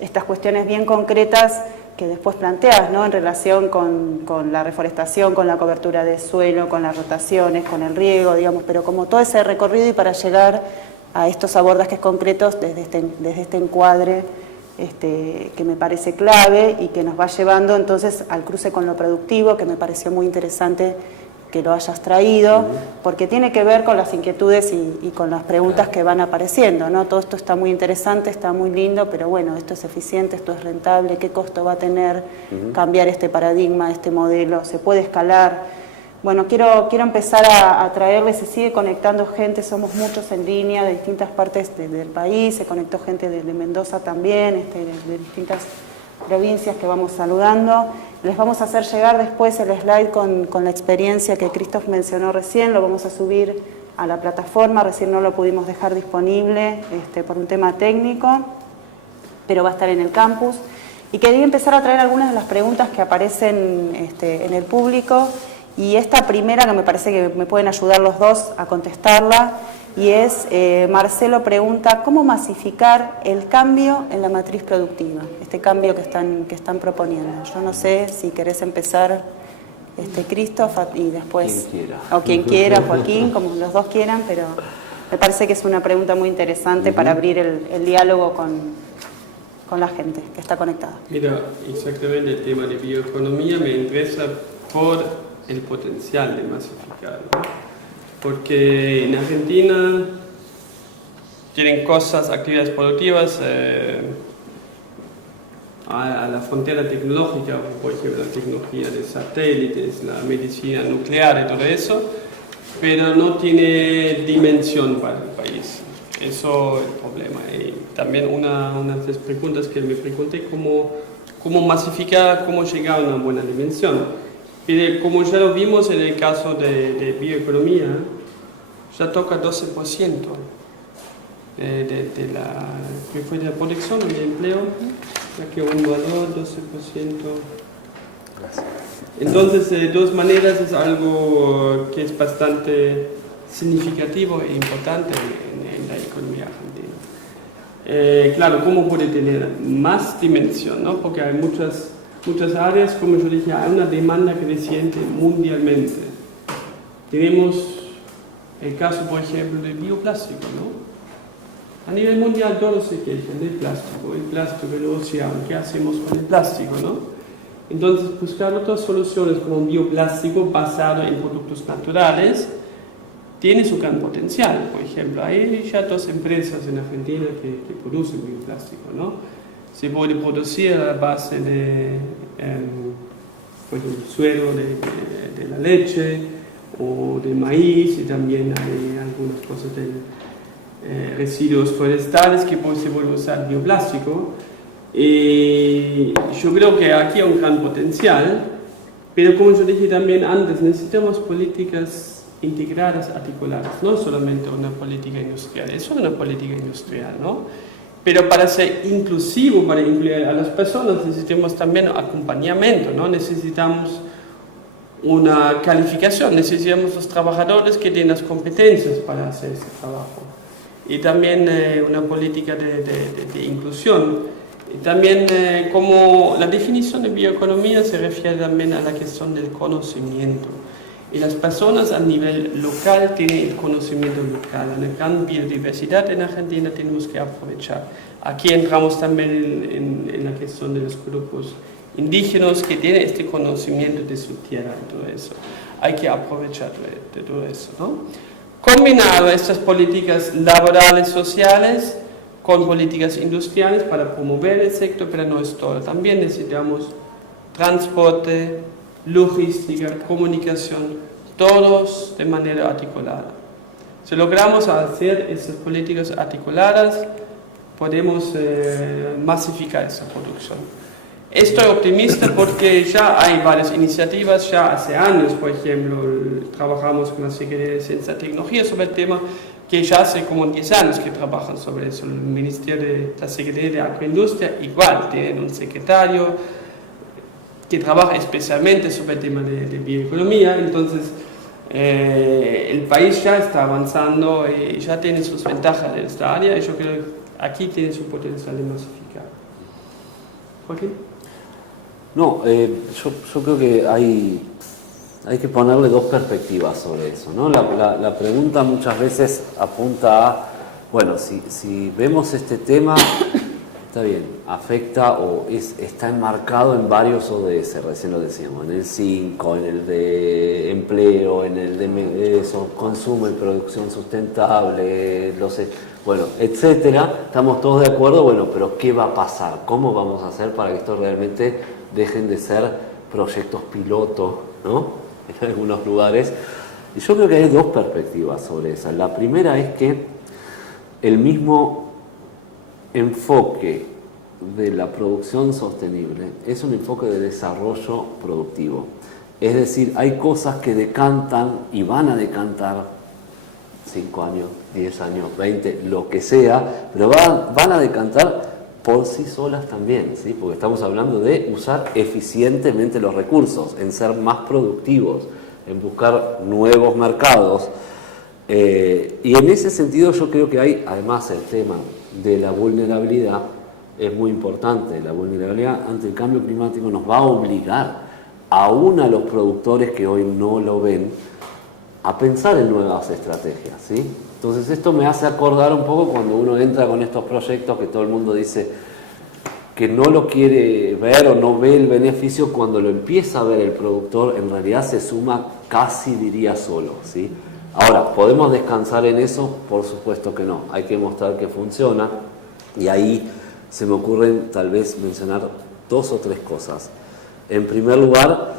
estas cuestiones bien concretas que después planteas, ¿no? En relación con la reforestación, con la cobertura de suelo, con las rotaciones, con el riego, digamos, pero como todo ese recorrido y para llegar a estos abordajes concretos desde este encuadre que me parece clave y que nos va llevando entonces al cruce con lo productivo, que me pareció muy interesante que lo hayas traído, porque tiene que ver con las inquietudes y con las preguntas que van apareciendo, ¿no? Todo esto está muy interesante, está muy lindo, pero bueno, esto es eficiente, esto es rentable, ¿qué costo va a tener cambiar este paradigma, este modelo? ¿Se puede escalar? Bueno, quiero empezar a traerles, se sigue conectando gente, somos muchos en línea de distintas partes del país, se conectó gente de Mendoza también, de distintas provincias que vamos saludando. Les vamos a hacer llegar después el slide con la experiencia que Christoph mencionó recién, lo vamos a subir a la plataforma, recién no lo pudimos dejar disponible por un tema técnico, pero va a estar en el campus. Y quería empezar a traer algunas de las preguntas que aparecen en el público, y esta primera que me parece que me pueden ayudar los dos a contestarla, y es, Marcelo pregunta, ¿cómo masificar el cambio en la matriz productiva? Este cambio que están proponiendo. Yo no sé si querés empezar, Christoph, y después... Quien quiera. O quien quiera, Joaquín, como los dos quieran, pero me parece que es una pregunta muy interesante para abrir el diálogo con la gente que está conectada. Mira, exactamente el tema de bioeconomía me interesa por el potencial de masificar, ¿no? Porque en Argentina tienen actividades productivas a la frontera tecnológica, por ejemplo la tecnología de satélites, la medicina nuclear y todo eso, pero no tiene dimensión para el país. Eso es el problema. Y también una de las preguntas que me pregunté, ¿cómo masificar, cómo llegar a una buena dimensión? Pero como ya lo vimos en el caso de bioeconomía, ya toca 12% de la protección del empleo, ya que un valor 12%. Entonces, de dos maneras es algo que es bastante significativo e importante en la economía argentina. Claro, ¿cómo puede tener más dimensión, ¿no? Porque hay muchas áreas, como yo dije, hay una demanda creciente mundialmente. Tenemos el caso, por ejemplo, del bioplástico, ¿no? A nivel mundial todos se quejan del plástico, el plástico, el océano, ¿qué hacemos con el plástico, no? Entonces, buscar otras soluciones como un bioplástico basado en productos naturales tiene su gran potencial. Por ejemplo, hay ya 2 empresas en Argentina que producen bioplástico, ¿no? Se puede producir a la base de pues, el suero de la leche o de maíz, y también hay algunas cosas de residuos forestales que se puede usar bioplástico. Yo creo que aquí hay un gran potencial, pero como yo dije también antes, necesitamos políticas integradas, articuladas, no solamente una política industrial, es una política industrial, ¿no? Pero para ser inclusivo, para incluir a las personas, necesitamos también acompañamiento, ¿no? Necesitamos una calificación, necesitamos los trabajadores que tienen las competencias para hacer ese trabajo. Y también una política de inclusión. Y también como la definición de bioeconomía se refiere también a la cuestión del conocimiento. Y las personas a nivel local tienen el conocimiento local. Una gran biodiversidad en Argentina tenemos que aprovechar. Aquí entramos también en la cuestión de los grupos indígenas que tienen este conocimiento de su tierra y todo eso. Hay que aprovechar de todo eso, ¿no? Combinado estas políticas laborales, sociales, con políticas industriales para promover el sector, pero no es todo. También necesitamos transporte, logística, comunicación, todos de manera articulada. Si logramos hacer estas políticas articuladas, podemos masificar esa producción. Estoy optimista porque ya hay varias iniciativas, ya hace años, por ejemplo, trabajamos con la Secretaría de Ciencia y Tecnología sobre el tema, que ya hace como 10 años que trabajan sobre eso. El Ministerio de la Secretaría de Agroindustria igual tienen un secretario que trabaja especialmente sobre el tema de bioeconomía. Entonces el país ya está avanzando y ya tiene sus ventajas en esta área, y yo creo que aquí tiene su potencial de masificar. ¿Joaquín? No, yo creo que hay que ponerle 2 perspectivas sobre eso, ¿no? La pregunta muchas veces apunta a, bueno, si vemos este tema, está bien, afecta o está enmarcado en varios ODS, recién lo decíamos, en el 5, en el de empleo, en el de consumo y producción sustentable, bueno, etcétera. Estamos todos de acuerdo, bueno, pero ¿qué va a pasar? ¿Cómo vamos a hacer para que esto realmente dejen de ser proyectos piloto, ¿no?, en algunos lugares? Y yo creo que hay 2 perspectivas sobre eso. La primera es que el mismo enfoque de la producción sostenible es un enfoque de desarrollo productivo. Es decir, hay cosas que decantan y van a decantar 5 años, 10 años, 20, lo que sea, pero van a decantar por sí solas también, ¿sí? Porque estamos hablando de usar eficientemente los recursos, en ser más productivos, en buscar nuevos mercados. Y en ese sentido yo creo que hay, además, el tema de la vulnerabilidad es muy importante. La vulnerabilidad ante el cambio climático nos va a obligar, aún a los productores que hoy no lo ven, a pensar en nuevas estrategias, ¿sí? Entonces esto me hace acordar un poco cuando uno entra con estos proyectos que todo el mundo dice que no lo quiere ver o no ve el beneficio. Cuando lo empieza a ver el productor, en realidad se suma casi, diría, solo, ¿sí? Ahora, ¿podemos descansar en eso? Por supuesto que no. Hay que mostrar que funciona, y ahí se me ocurren tal vez mencionar 2 o 3 cosas. En primer lugar,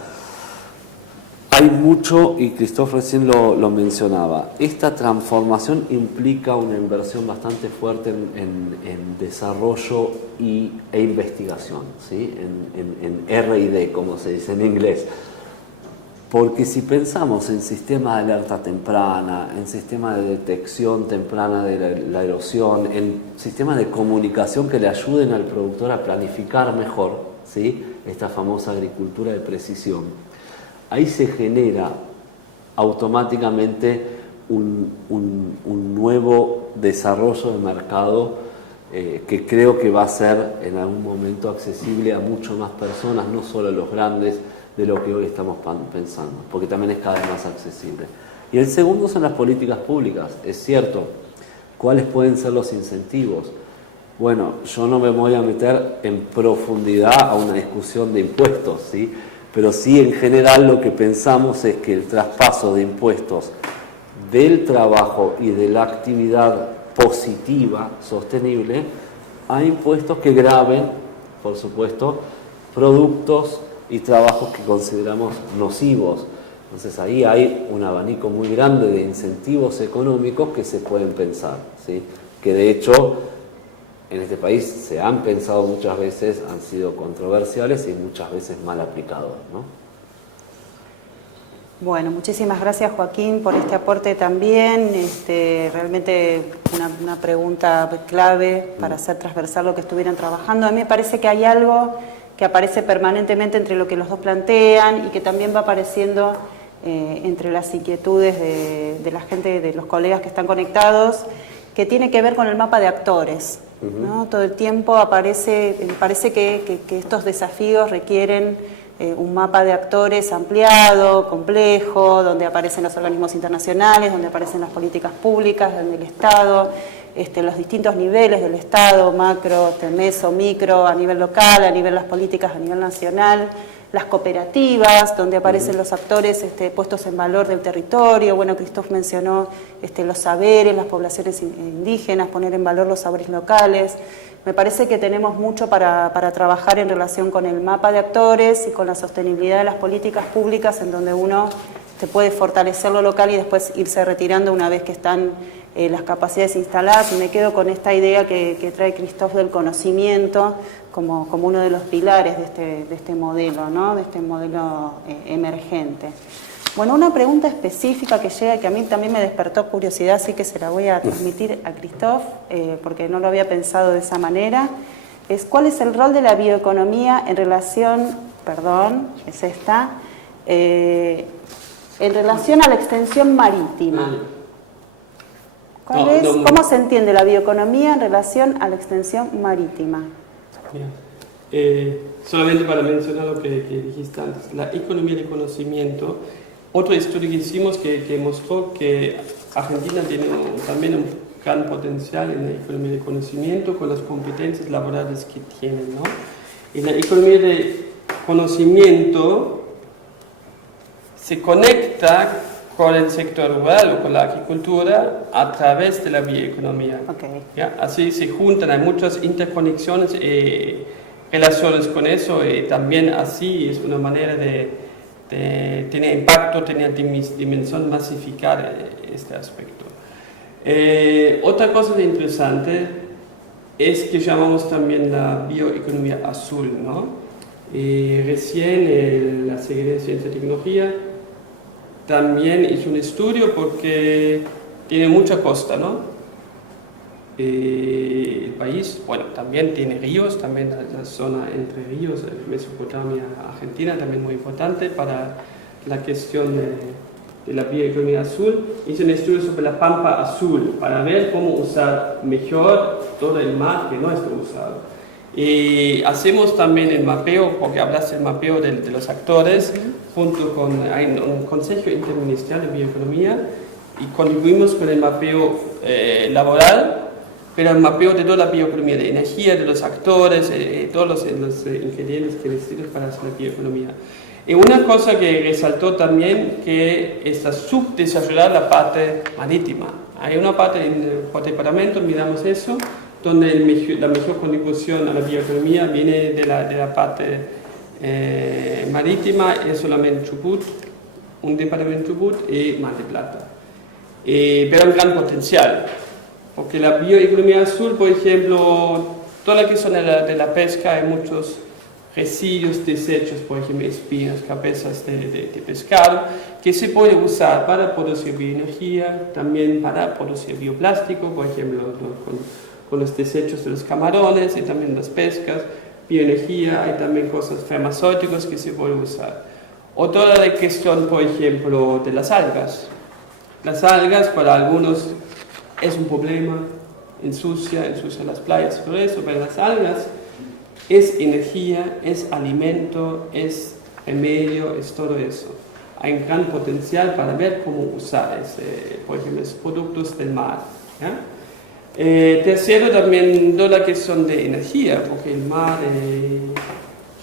hay mucho, y Christophe recién lo mencionaba, esta transformación implica una inversión bastante fuerte en desarrollo e investigación, ¿sí? en R&D, como se dice en inglés. Porque si pensamos en sistemas de alerta temprana, en sistemas de detección temprana de la erosión, en sistemas de comunicación que le ayuden al productor a planificar mejor, ¿sí?, esta famosa agricultura de precisión, ahí se genera automáticamente un nuevo desarrollo de mercado que creo que va a ser en algún momento accesible a mucho más personas, no solo a los grandes, de lo que hoy estamos pensando, porque también es cada vez más accesible. Y el segundo son las políticas públicas. Es cierto, ¿Cuáles pueden ser los incentivos? Bueno, yo no me voy a meter en profundidad a una discusión de impuestos, ¿sí? Pero sí, en general, lo que pensamos es que el traspaso de impuestos del trabajo y de la actividad positiva, sostenible, a impuestos que graven, por supuesto, productos y trabajos que consideramos nocivos. Entonces ahí hay un abanico muy grande de incentivos económicos que se pueden pensar, ¿sí? Que de hecho en este país se han pensado muchas veces, han sido controversiales y muchas veces mal aplicados, ¿no? Bueno, muchísimas gracias, Joaquín, por este aporte también. Realmente una pregunta clave para hacer transversal lo que estuvieran trabajando. A mí me parece que hay algo que aparece permanentemente entre lo que los dos plantean y que también va apareciendo entre las inquietudes de la gente, de los colegas que están conectados, que tiene que ver con el mapa de actores, ¿no? Todo el tiempo aparece, me parece que estos desafíos requieren un mapa de actores ampliado, complejo, donde aparecen los organismos internacionales, donde aparecen las políticas públicas, donde el Estado, los distintos niveles del Estado, macro, meso, micro, a nivel local, a nivel de las políticas a nivel nacional, las cooperativas, donde aparecen los actores puestos en valor del territorio. Bueno, Christophe mencionó los saberes, las poblaciones indígenas, poner en valor los saberes locales. Me parece que tenemos mucho para trabajar en relación con el mapa de actores y con la sostenibilidad de las políticas públicas, en donde uno puede fortalecer lo local y después irse retirando una vez que están las capacidades instaladas. Y me quedo con esta idea que trae Christophe del conocimiento como uno de los pilares de este modelo, ¿no? De este modelo emergente. Bueno, una pregunta específica que llega, que a mí también me despertó curiosidad, así que se la voy a transmitir a Christophe, porque no lo había pensado de esa manera, es ¿cuál es el rol de la bioeconomía en relación, es esta, en relación a la extensión marítima? ¿Cómo se entiende la bioeconomía en relación a la extensión marítima? Solamente para mencionar lo que dijiste antes, la economía del conocimiento. Otro estudio que hicimos que mostró que Argentina tiene también un gran potencial en la economía del conocimiento con las competencias laborales que tiene, ¿no? Y la economía del conocimiento se conecta con el sector rural o con la agricultura a través de la bioeconomía. Okay. ¿Ya? Así se juntan, hay muchas interconexiones y relaciones con eso, y también así es una manera de tener impacto, tener dimensión, masificar este aspecto. Otra cosa interesante es que llamamos también la bioeconomía azul, ¿no? Recién la Secretaría de Ciencia y Tecnología también hizo un estudio porque tiene mucha costa, ¿no? El país, bueno, también tiene ríos, también la zona entre ríos, Mesopotamia, Argentina, también muy importante para la cuestión de la bioeconomía azul. Hice un estudio sobre la pampa azul para ver cómo usar mejor todo el mar que no está usado. Y hacemos también el mapeo, porque hablaste del mapeo de los actores, junto con un Consejo Interministerial de Bioeconomía, y contribuimos con el mapeo laboral, pero el mapeo de toda la bioeconomía, de energía, de los actores, todos los ingredientes que necesitan para hacer la bioeconomía. Y una cosa que resaltó también, que está subdesarrollada la parte marítima. Hay una parte por departamento, miramos eso, donde la mejor contribución a la bioeconomía viene de la parte marítima, es solamente Chubut, un departamento Chubut y Mar del Plata. Pero un gran potencial. Porque la bioeconomía azul, por ejemplo, toda la que son de la pesca, hay muchos residuos, desechos, por ejemplo, espinas, cabezas de pescado, que se puede usar para producir bioenergía, también para producir bioplástico, por ejemplo, con los desechos de los camarones y también las pescas, bioenergía, hay también cosas farmacéuticas que se pueden usar. O toda la cuestión, por ejemplo, de las algas. Las algas para algunos es un problema, ensucia las playas y todo eso, pero las algas es energía, es alimento, es remedio, es todo eso. Hay un gran potencial para ver cómo usar, por ejemplo, los productos del mar, ¿ya? Tercero, también todas las que son de energía, porque el mar,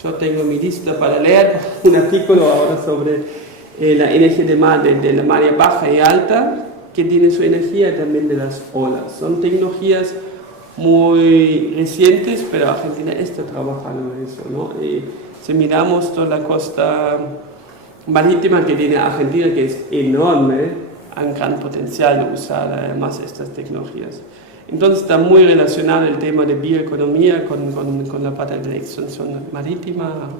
yo tengo mi lista para leer un artículo ahora sobre la energía de mar, de la marea baja y alta, que tiene su energía y también de las olas. Son tecnologías muy recientes, pero Argentina está trabajando en eso, ¿no? Si miramos toda la costa marítima que tiene Argentina, que es enorme, hay un gran potencial de usar además estas tecnologías. Entonces está muy relacionado el tema de bioeconomía con la parte de la extensión marítima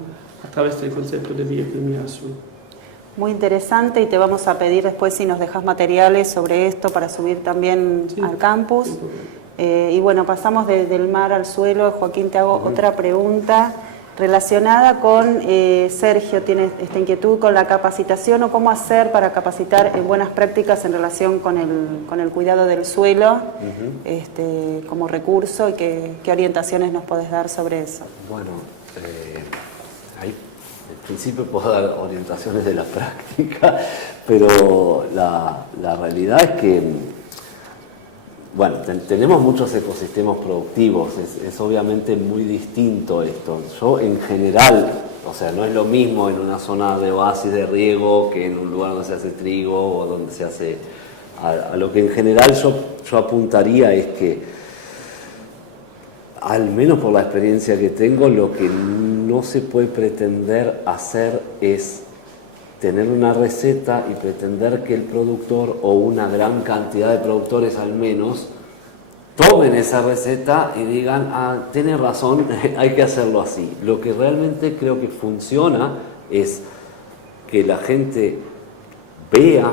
a través del concepto de bioeconomía azul. Muy interesante, y te vamos a pedir después si nos dejas materiales sobre esto para subir también al campus. Y bueno, pasamos del mar al suelo. Joaquín, te hago otra pregunta relacionada con, Sergio tiene esta inquietud con la capacitación o cómo hacer para capacitar en buenas prácticas en relación con el cuidado del suelo como recurso, y qué orientaciones nos podés dar sobre eso. Bueno, ahí en principio puedo dar orientaciones de la práctica, pero la realidad es que, bueno, tenemos muchos ecosistemas productivos, es obviamente muy distinto esto. Yo en general, o sea, no es lo mismo en una zona de oasis de riego que en un lugar donde se hace trigo o donde se hace... A lo que en general yo apuntaría es que, al menos por la experiencia que tengo, lo que no se puede pretender hacer es tener una receta y pretender que el productor, o una gran cantidad de productores al menos, tomen esa receta y digan, ah, tiene razón, hay que hacerlo así. Lo que realmente creo que funciona es que la gente vea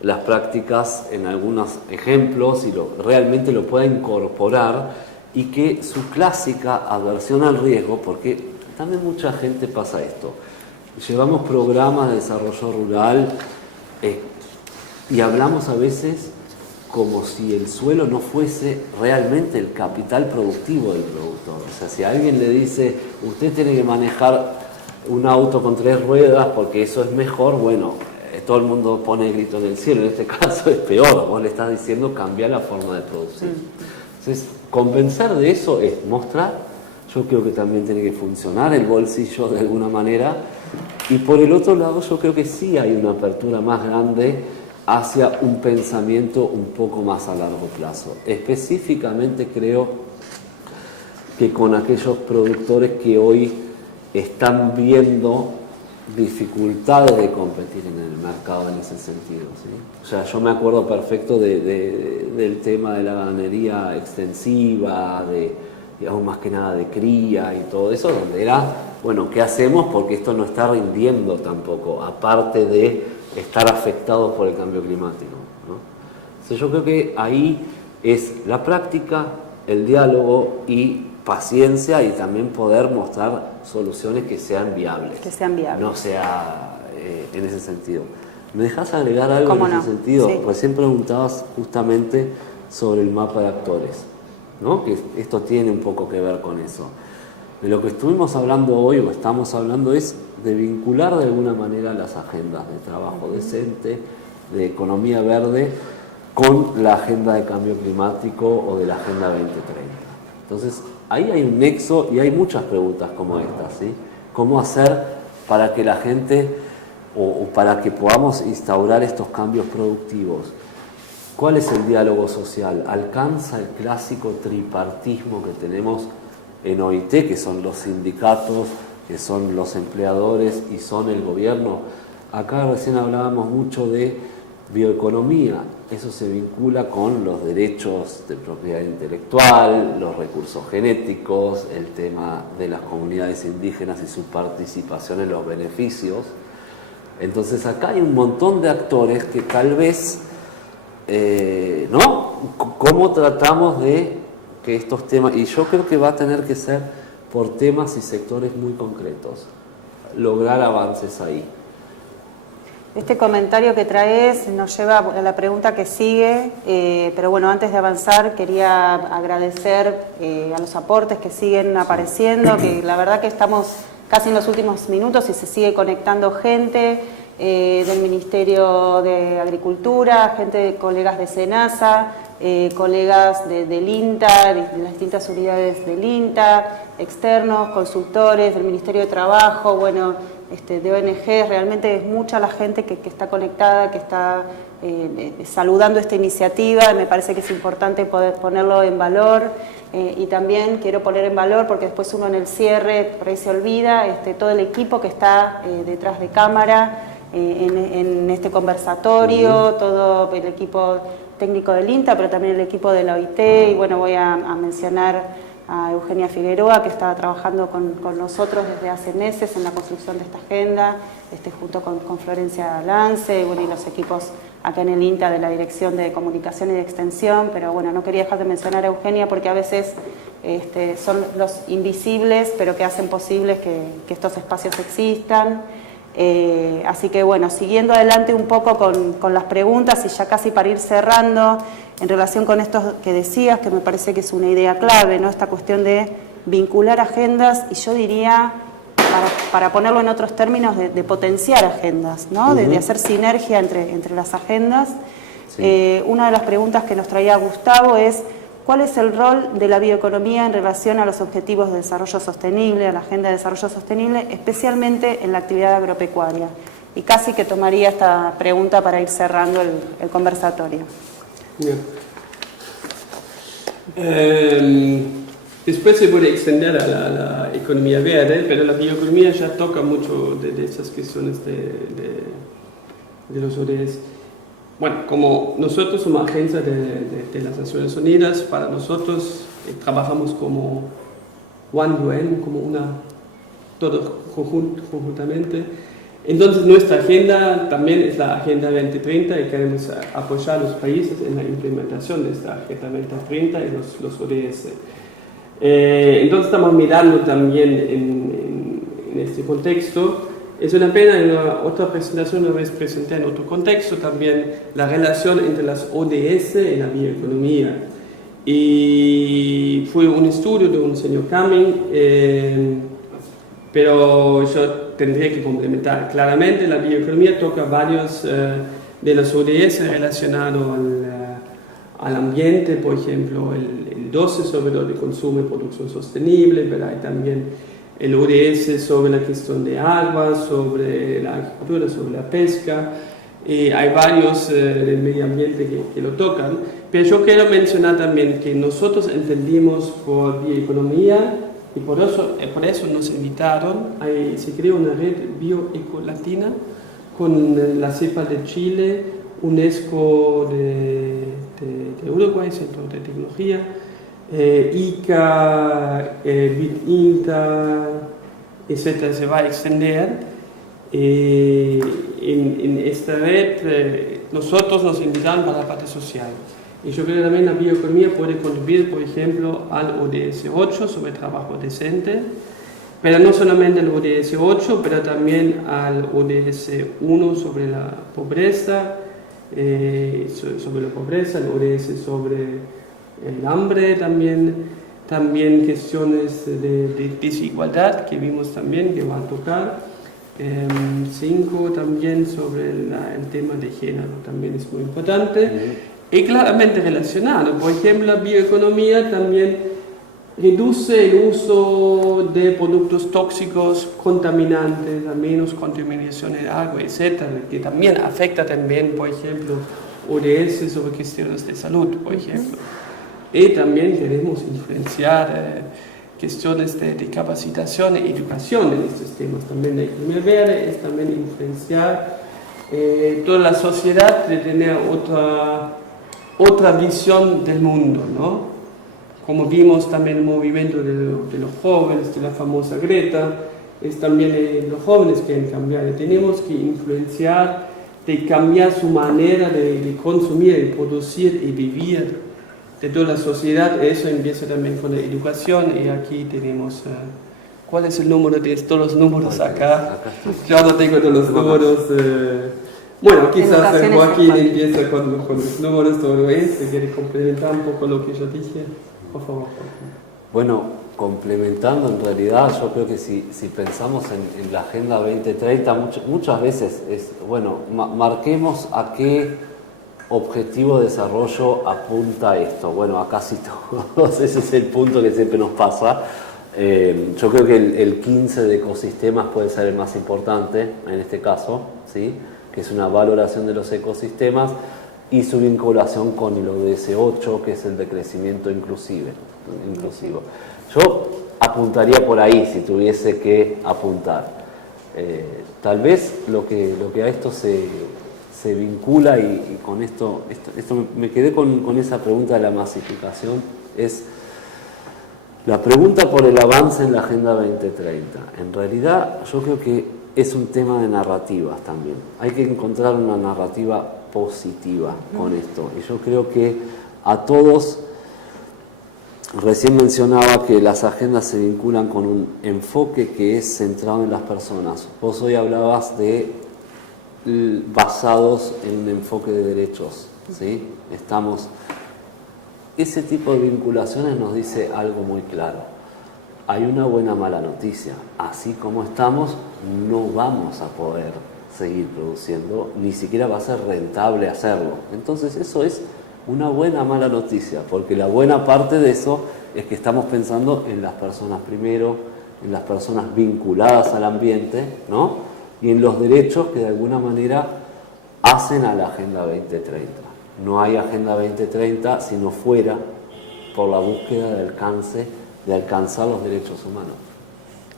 las prácticas en algunos ejemplos y realmente lo pueda incorporar, y que su clásica aversión al riesgo, porque también mucha gente pasa esto. Llevamos programas de desarrollo rural y hablamos a veces como si el suelo no fuese realmente el capital productivo del productor. O sea, si alguien le dice, usted tiene que manejar un auto con 3 ruedas porque eso es mejor, bueno, todo el mundo pone el grito en el cielo. En este caso es peor, vos le estás diciendo cambiar la forma de producir. Entonces, convencer de eso es mostrar. Yo creo que también tiene que funcionar el bolsillo de alguna manera. Y por el otro lado, yo creo que sí hay una apertura más grande hacia un pensamiento un poco más a largo plazo. Específicamente creo que con aquellos productores que hoy están viendo dificultades de competir en el mercado en ese sentido, ¿sí? O sea, yo me acuerdo perfecto del tema de la ganadería extensiva, digamos, más que nada de cría y todo eso, donde era, bueno, ¿qué hacemos? Porque esto no está rindiendo tampoco, aparte de estar afectados por el cambio climático, ¿no? Entonces yo creo que ahí es la práctica, el diálogo y paciencia, y también poder mostrar soluciones que sean viables. Que sean viables. No sea en ese sentido. ¿Me dejas agregar algo en ese sentido? Sí. Recién preguntabas justamente sobre el mapa de actores, ¿no? Que esto tiene un poco que ver con eso. De lo que estuvimos hablando hoy, o estamos hablando, es de vincular de alguna manera las agendas de trabajo decente, de economía verde, con la agenda de cambio climático o de la Agenda 2030. Entonces, ahí hay un nexo y hay muchas preguntas como estas, ¿sí? ¿Cómo hacer para que la gente, o para que podamos instaurar estos cambios productivos? ¿Cuál es el diálogo social? ¿Alcanza el clásico tripartismo que tenemos en OIT, que son los sindicatos, que son los empleadores y son el gobierno? Acá recién hablábamos mucho de bioeconomía. Eso se vincula con los derechos de propiedad intelectual, los recursos genéticos, el tema de las comunidades indígenas y su participación en los beneficios. Entonces acá hay un montón de actores que tal vez, ¿no? ¿Cómo tratamos de que estos temas, y yo creo que va a tener que ser por temas y sectores muy concretos, lograr avances ahí? Este comentario que traes nos lleva a la pregunta que sigue, pero bueno, antes de avanzar quería agradecer a los aportes que siguen apareciendo, que la verdad que estamos casi en los últimos minutos y se sigue conectando gente del Ministerio de Agricultura, gente de colegas de SENASA, colegas del INTA, de las distintas unidades del INTA, externos, consultores del Ministerio de Trabajo, bueno, de ONG. Realmente es mucha la gente que está conectada, que está saludando esta iniciativa. Me parece que es importante poder ponerlo en valor, y también quiero poner en valor, porque después uno en el cierre por ahí se olvida, todo el equipo que está detrás de cámara en este conversatorio, todo el equipo técnico del INTA, pero también el equipo de la OIT, y bueno, voy a mencionar a Eugenia Figueroa, que estaba trabajando con nosotros desde hace meses en la construcción de esta agenda, junto con Florencia Lance, y bueno, y los equipos acá en el INTA de la Dirección de Comunicación y de Extensión. Pero bueno, no quería dejar de mencionar a Eugenia, porque a veces son los invisibles, pero que hacen posible que estos espacios existan. Así que bueno, siguiendo adelante un poco con las preguntas, y ya casi para ir cerrando, en relación con esto que decías, que me parece que es una idea clave, ¿no? Esta cuestión de vincular agendas, y yo diría, para ponerlo en otros términos, de potenciar agendas, ¿no? De hacer sinergia entre las agendas. Sí. Una de las preguntas que nos traía Gustavo es: ¿cuál es el rol de la bioeconomía en relación a los objetivos de desarrollo sostenible, a la agenda de desarrollo sostenible, especialmente en la actividad agropecuaria? Y casi que tomaría esta pregunta para ir cerrando el conversatorio. Bien. Después se puede extender a la economía verde, pero la bioeconomía ya toca mucho de esas cuestiones de los ODS. Bueno, como nosotros somos agencia de las Naciones Unidas, para nosotros trabajamos como One UN, como todos conjuntamente. Entonces nuestra agenda también es la Agenda 2030, y queremos apoyar a los países en la implementación de esta Agenda 2030 y los ODS. Entonces estamos mirando también en este contexto. Es una pena, en otra presentación una vez presenté en otro contexto también la relación entre las ODS y la bioeconomía. Y fue un estudio de un señor Cumming, pero yo tendría que complementar. Claramente la bioeconomía toca varios de los ODS relacionados al ambiente, por ejemplo, el 12 sobre el consumo y producción sostenible, pero hay también el ODS sobre la cuestión de agua, sobre la agricultura, sobre la pesca. Hay varios del medio ambiente que lo tocan, pero yo quiero mencionar también que nosotros entendimos por bioeconomía, y por eso nos invitaron. Se creó una red bioecolatina con la CEPAL de Chile, UNESCO de Uruguay, Centro de Tecnología, ICA, BIT-INTA, etc. Se va a extender. En esta red nosotros nos invitaron para la parte social. Y yo creo que también la bioeconomía puede contribuir, por ejemplo, al ODS 8 sobre trabajo decente, pero no solamente al ODS 8, pero también al ODS 1 sobre la pobreza, el ODS sobre el hambre, también cuestiones de desigualdad que vimos también que va a tocar. 5 también sobre el tema de género, también es muy importante. Y claramente relacionado. Por ejemplo, la bioeconomía también reduce el uso de productos tóxicos, contaminantes, a menos contaminación de agua, etc., que también afecta también, por ejemplo, ODS sobre cuestiones de salud, por ejemplo. Y también queremos influenciar cuestiones de capacitación e educación en estos temas. También la economía verde es también influenciar toda la sociedad de tener otra visión del mundo, ¿no? Como vimos también el movimiento de los jóvenes, de la famosa Greta, es también los jóvenes que quieren cambiar. Tenemos que influenciar, de cambiar su manera de consumir, de producir y vivir de toda la sociedad. Eso empieza también con la educación, y aquí tenemos... ¿Cuál es el número de todos los números acá? Yo no tengo todos los números... Bueno, quizás Joaquín empieza con los números, todo esto, quiere complementar un poco lo que yo dije, por favor. Bueno, complementando, en realidad yo creo que si pensamos en la Agenda 2030, muchas veces es, bueno, marquemos a qué objetivo de desarrollo apunta a esto. Bueno, a casi todos, ese es el punto que siempre nos pasa. Yo creo que el 15 de ecosistemas puede ser el más importante en este caso, ¿sí? Que es una valoración de los ecosistemas y su vinculación con el ODS 8, que es el de crecimiento inclusivo. Yo apuntaría por ahí si tuviese que apuntar. Tal vez lo que a esto se vincula y con esto me quedé con esa pregunta de la masificación, es la pregunta por el avance en la Agenda 2030. En realidad yo creo que es un tema de narrativas también. Hay que encontrar una narrativa positiva con esto. Y yo creo que a todos, recién mencionaba que las agendas se vinculan con un enfoque que es centrado en las personas. Vos hoy hablabas de basados en un enfoque de derechos, ¿sí? Ese tipo de vinculaciones nos dice algo muy claro. Hay una buena mala noticia. Así como estamos, no vamos a poder seguir produciendo, ni siquiera va a ser rentable hacerlo. Entonces eso es una buena mala noticia, porque la buena parte de eso es que estamos pensando en las personas primero, en las personas vinculadas al ambiente, ¿no? Y en los derechos que de alguna manera hacen a la Agenda 2030. No hay Agenda 2030 si no fuera por la búsqueda de alcanzar los derechos humanos.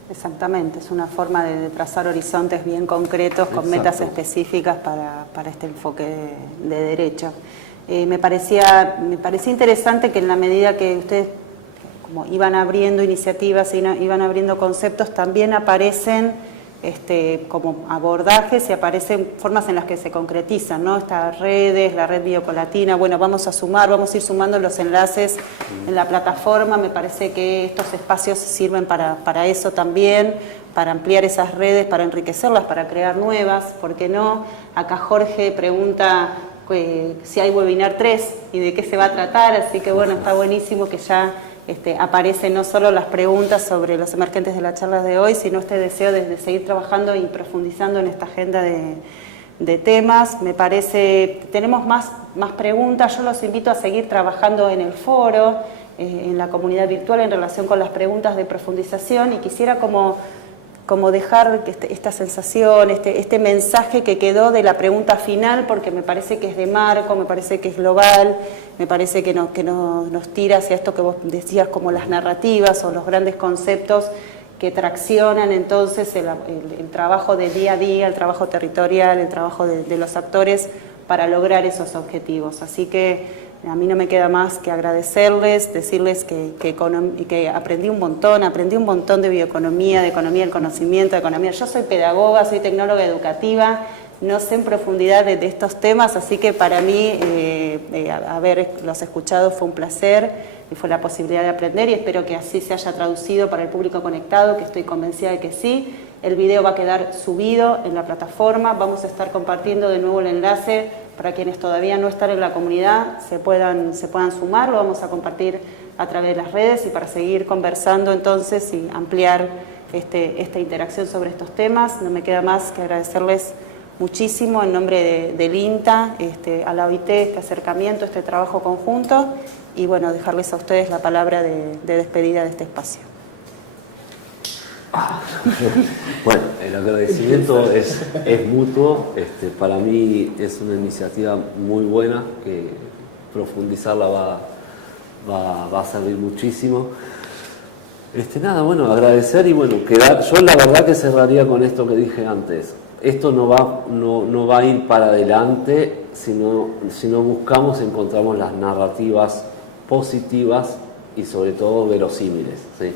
Exactamente, es una forma de trazar horizontes bien concretos con metas específicas para este enfoque de derecho. Me parecía interesante que en la medida que ustedes como iban abriendo iniciativas, iban abriendo conceptos, también aparecen como abordajes y aparecen formas en las que se concretizan, ¿no? Estas redes, la red Biocolatina, bueno, vamos a ir sumando los enlaces en la plataforma. Me parece que estos espacios sirven para eso también, para ampliar esas redes, para enriquecerlas, para crear nuevas, ¿por qué no? Acá Jorge pregunta si hay webinar 3 y de qué se va a tratar, así que bueno, está buenísimo que ya aparecen no solo las preguntas sobre los emergentes de las charlas de hoy, sino este deseo de seguir trabajando y profundizando en esta agenda de temas. Me parece, tenemos más preguntas, yo los invito a seguir trabajando en el foro, en la comunidad virtual en relación con las preguntas de profundización, y quisiera como dejar esta sensación, este mensaje que quedó de la pregunta final, porque me parece que es de marco, me parece que es global, me parece que nos tira hacia esto que vos decías como las narrativas o los grandes conceptos que traccionan entonces el trabajo de día a día, el trabajo territorial, el trabajo de los actores para lograr esos objetivos. Así que a mí no me queda más que agradecerles, decirles que aprendí un montón de bioeconomía, de economía del conocimiento, de economía. Yo soy pedagoga, soy tecnóloga educativa, no sé en profundidad de estos temas, así que para mí haberlos escuchado fue un placer y fue la posibilidad de aprender, y espero que así se haya traducido para el público conectado, que estoy convencida de que sí. El video va a quedar subido en la plataforma, vamos a estar compartiendo de nuevo el enlace para quienes todavía no están en la comunidad, se puedan sumar, lo vamos a compartir a través de las redes, y para seguir conversando entonces y ampliar esta interacción sobre estos temas. No me queda más que agradecerles muchísimo en nombre del INTA, a la OIT, este acercamiento, este trabajo conjunto, y bueno, dejarles a ustedes la palabra de despedida de este espacio. Bueno, el agradecimiento es mutuo. Para mí es una iniciativa muy buena, que profundizarla va a servir muchísimo. Nada, bueno, agradecer y bueno, yo la verdad que cerraría con esto que dije antes. Esto no va a ir para adelante si no buscamos, encontramos las narrativas positivas y sobre todo verosímiles, ¿sí?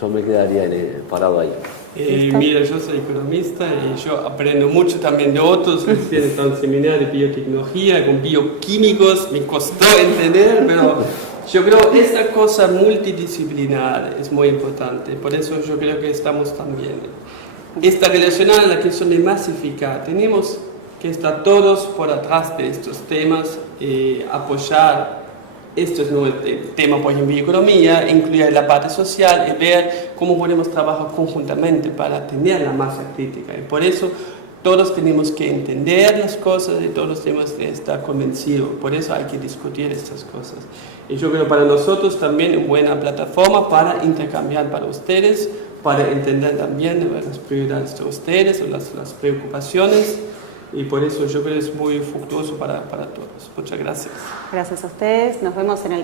Yo me quedaría parado ahí. Mira, yo soy economista y yo aprendo mucho también de otros. Recién estaba en un seminario de biotecnología con bioquímicos, me costó entender, pero yo creo que esta cosa multidisciplinar es muy importante. Por eso yo creo que estamos también. Esta relacionada a la cuestión de masificar, tenemos que estar todos por atrás de estos temas, apoyar. Esto es el tema, por ejemplo, de economía, incluir la parte social y ver cómo podemos trabajar conjuntamente para tener la masa crítica. Y por eso todos tenemos que entender las cosas y todos tenemos que estar convencidos. Por eso hay que discutir estas cosas. Y yo creo para nosotros también una buena plataforma para intercambiar para ustedes, para entender también las prioridades de ustedes o las preocupaciones. Y por eso yo creo que es muy fructuoso para todos. Muchas gracias. Gracias a ustedes. Nos vemos en el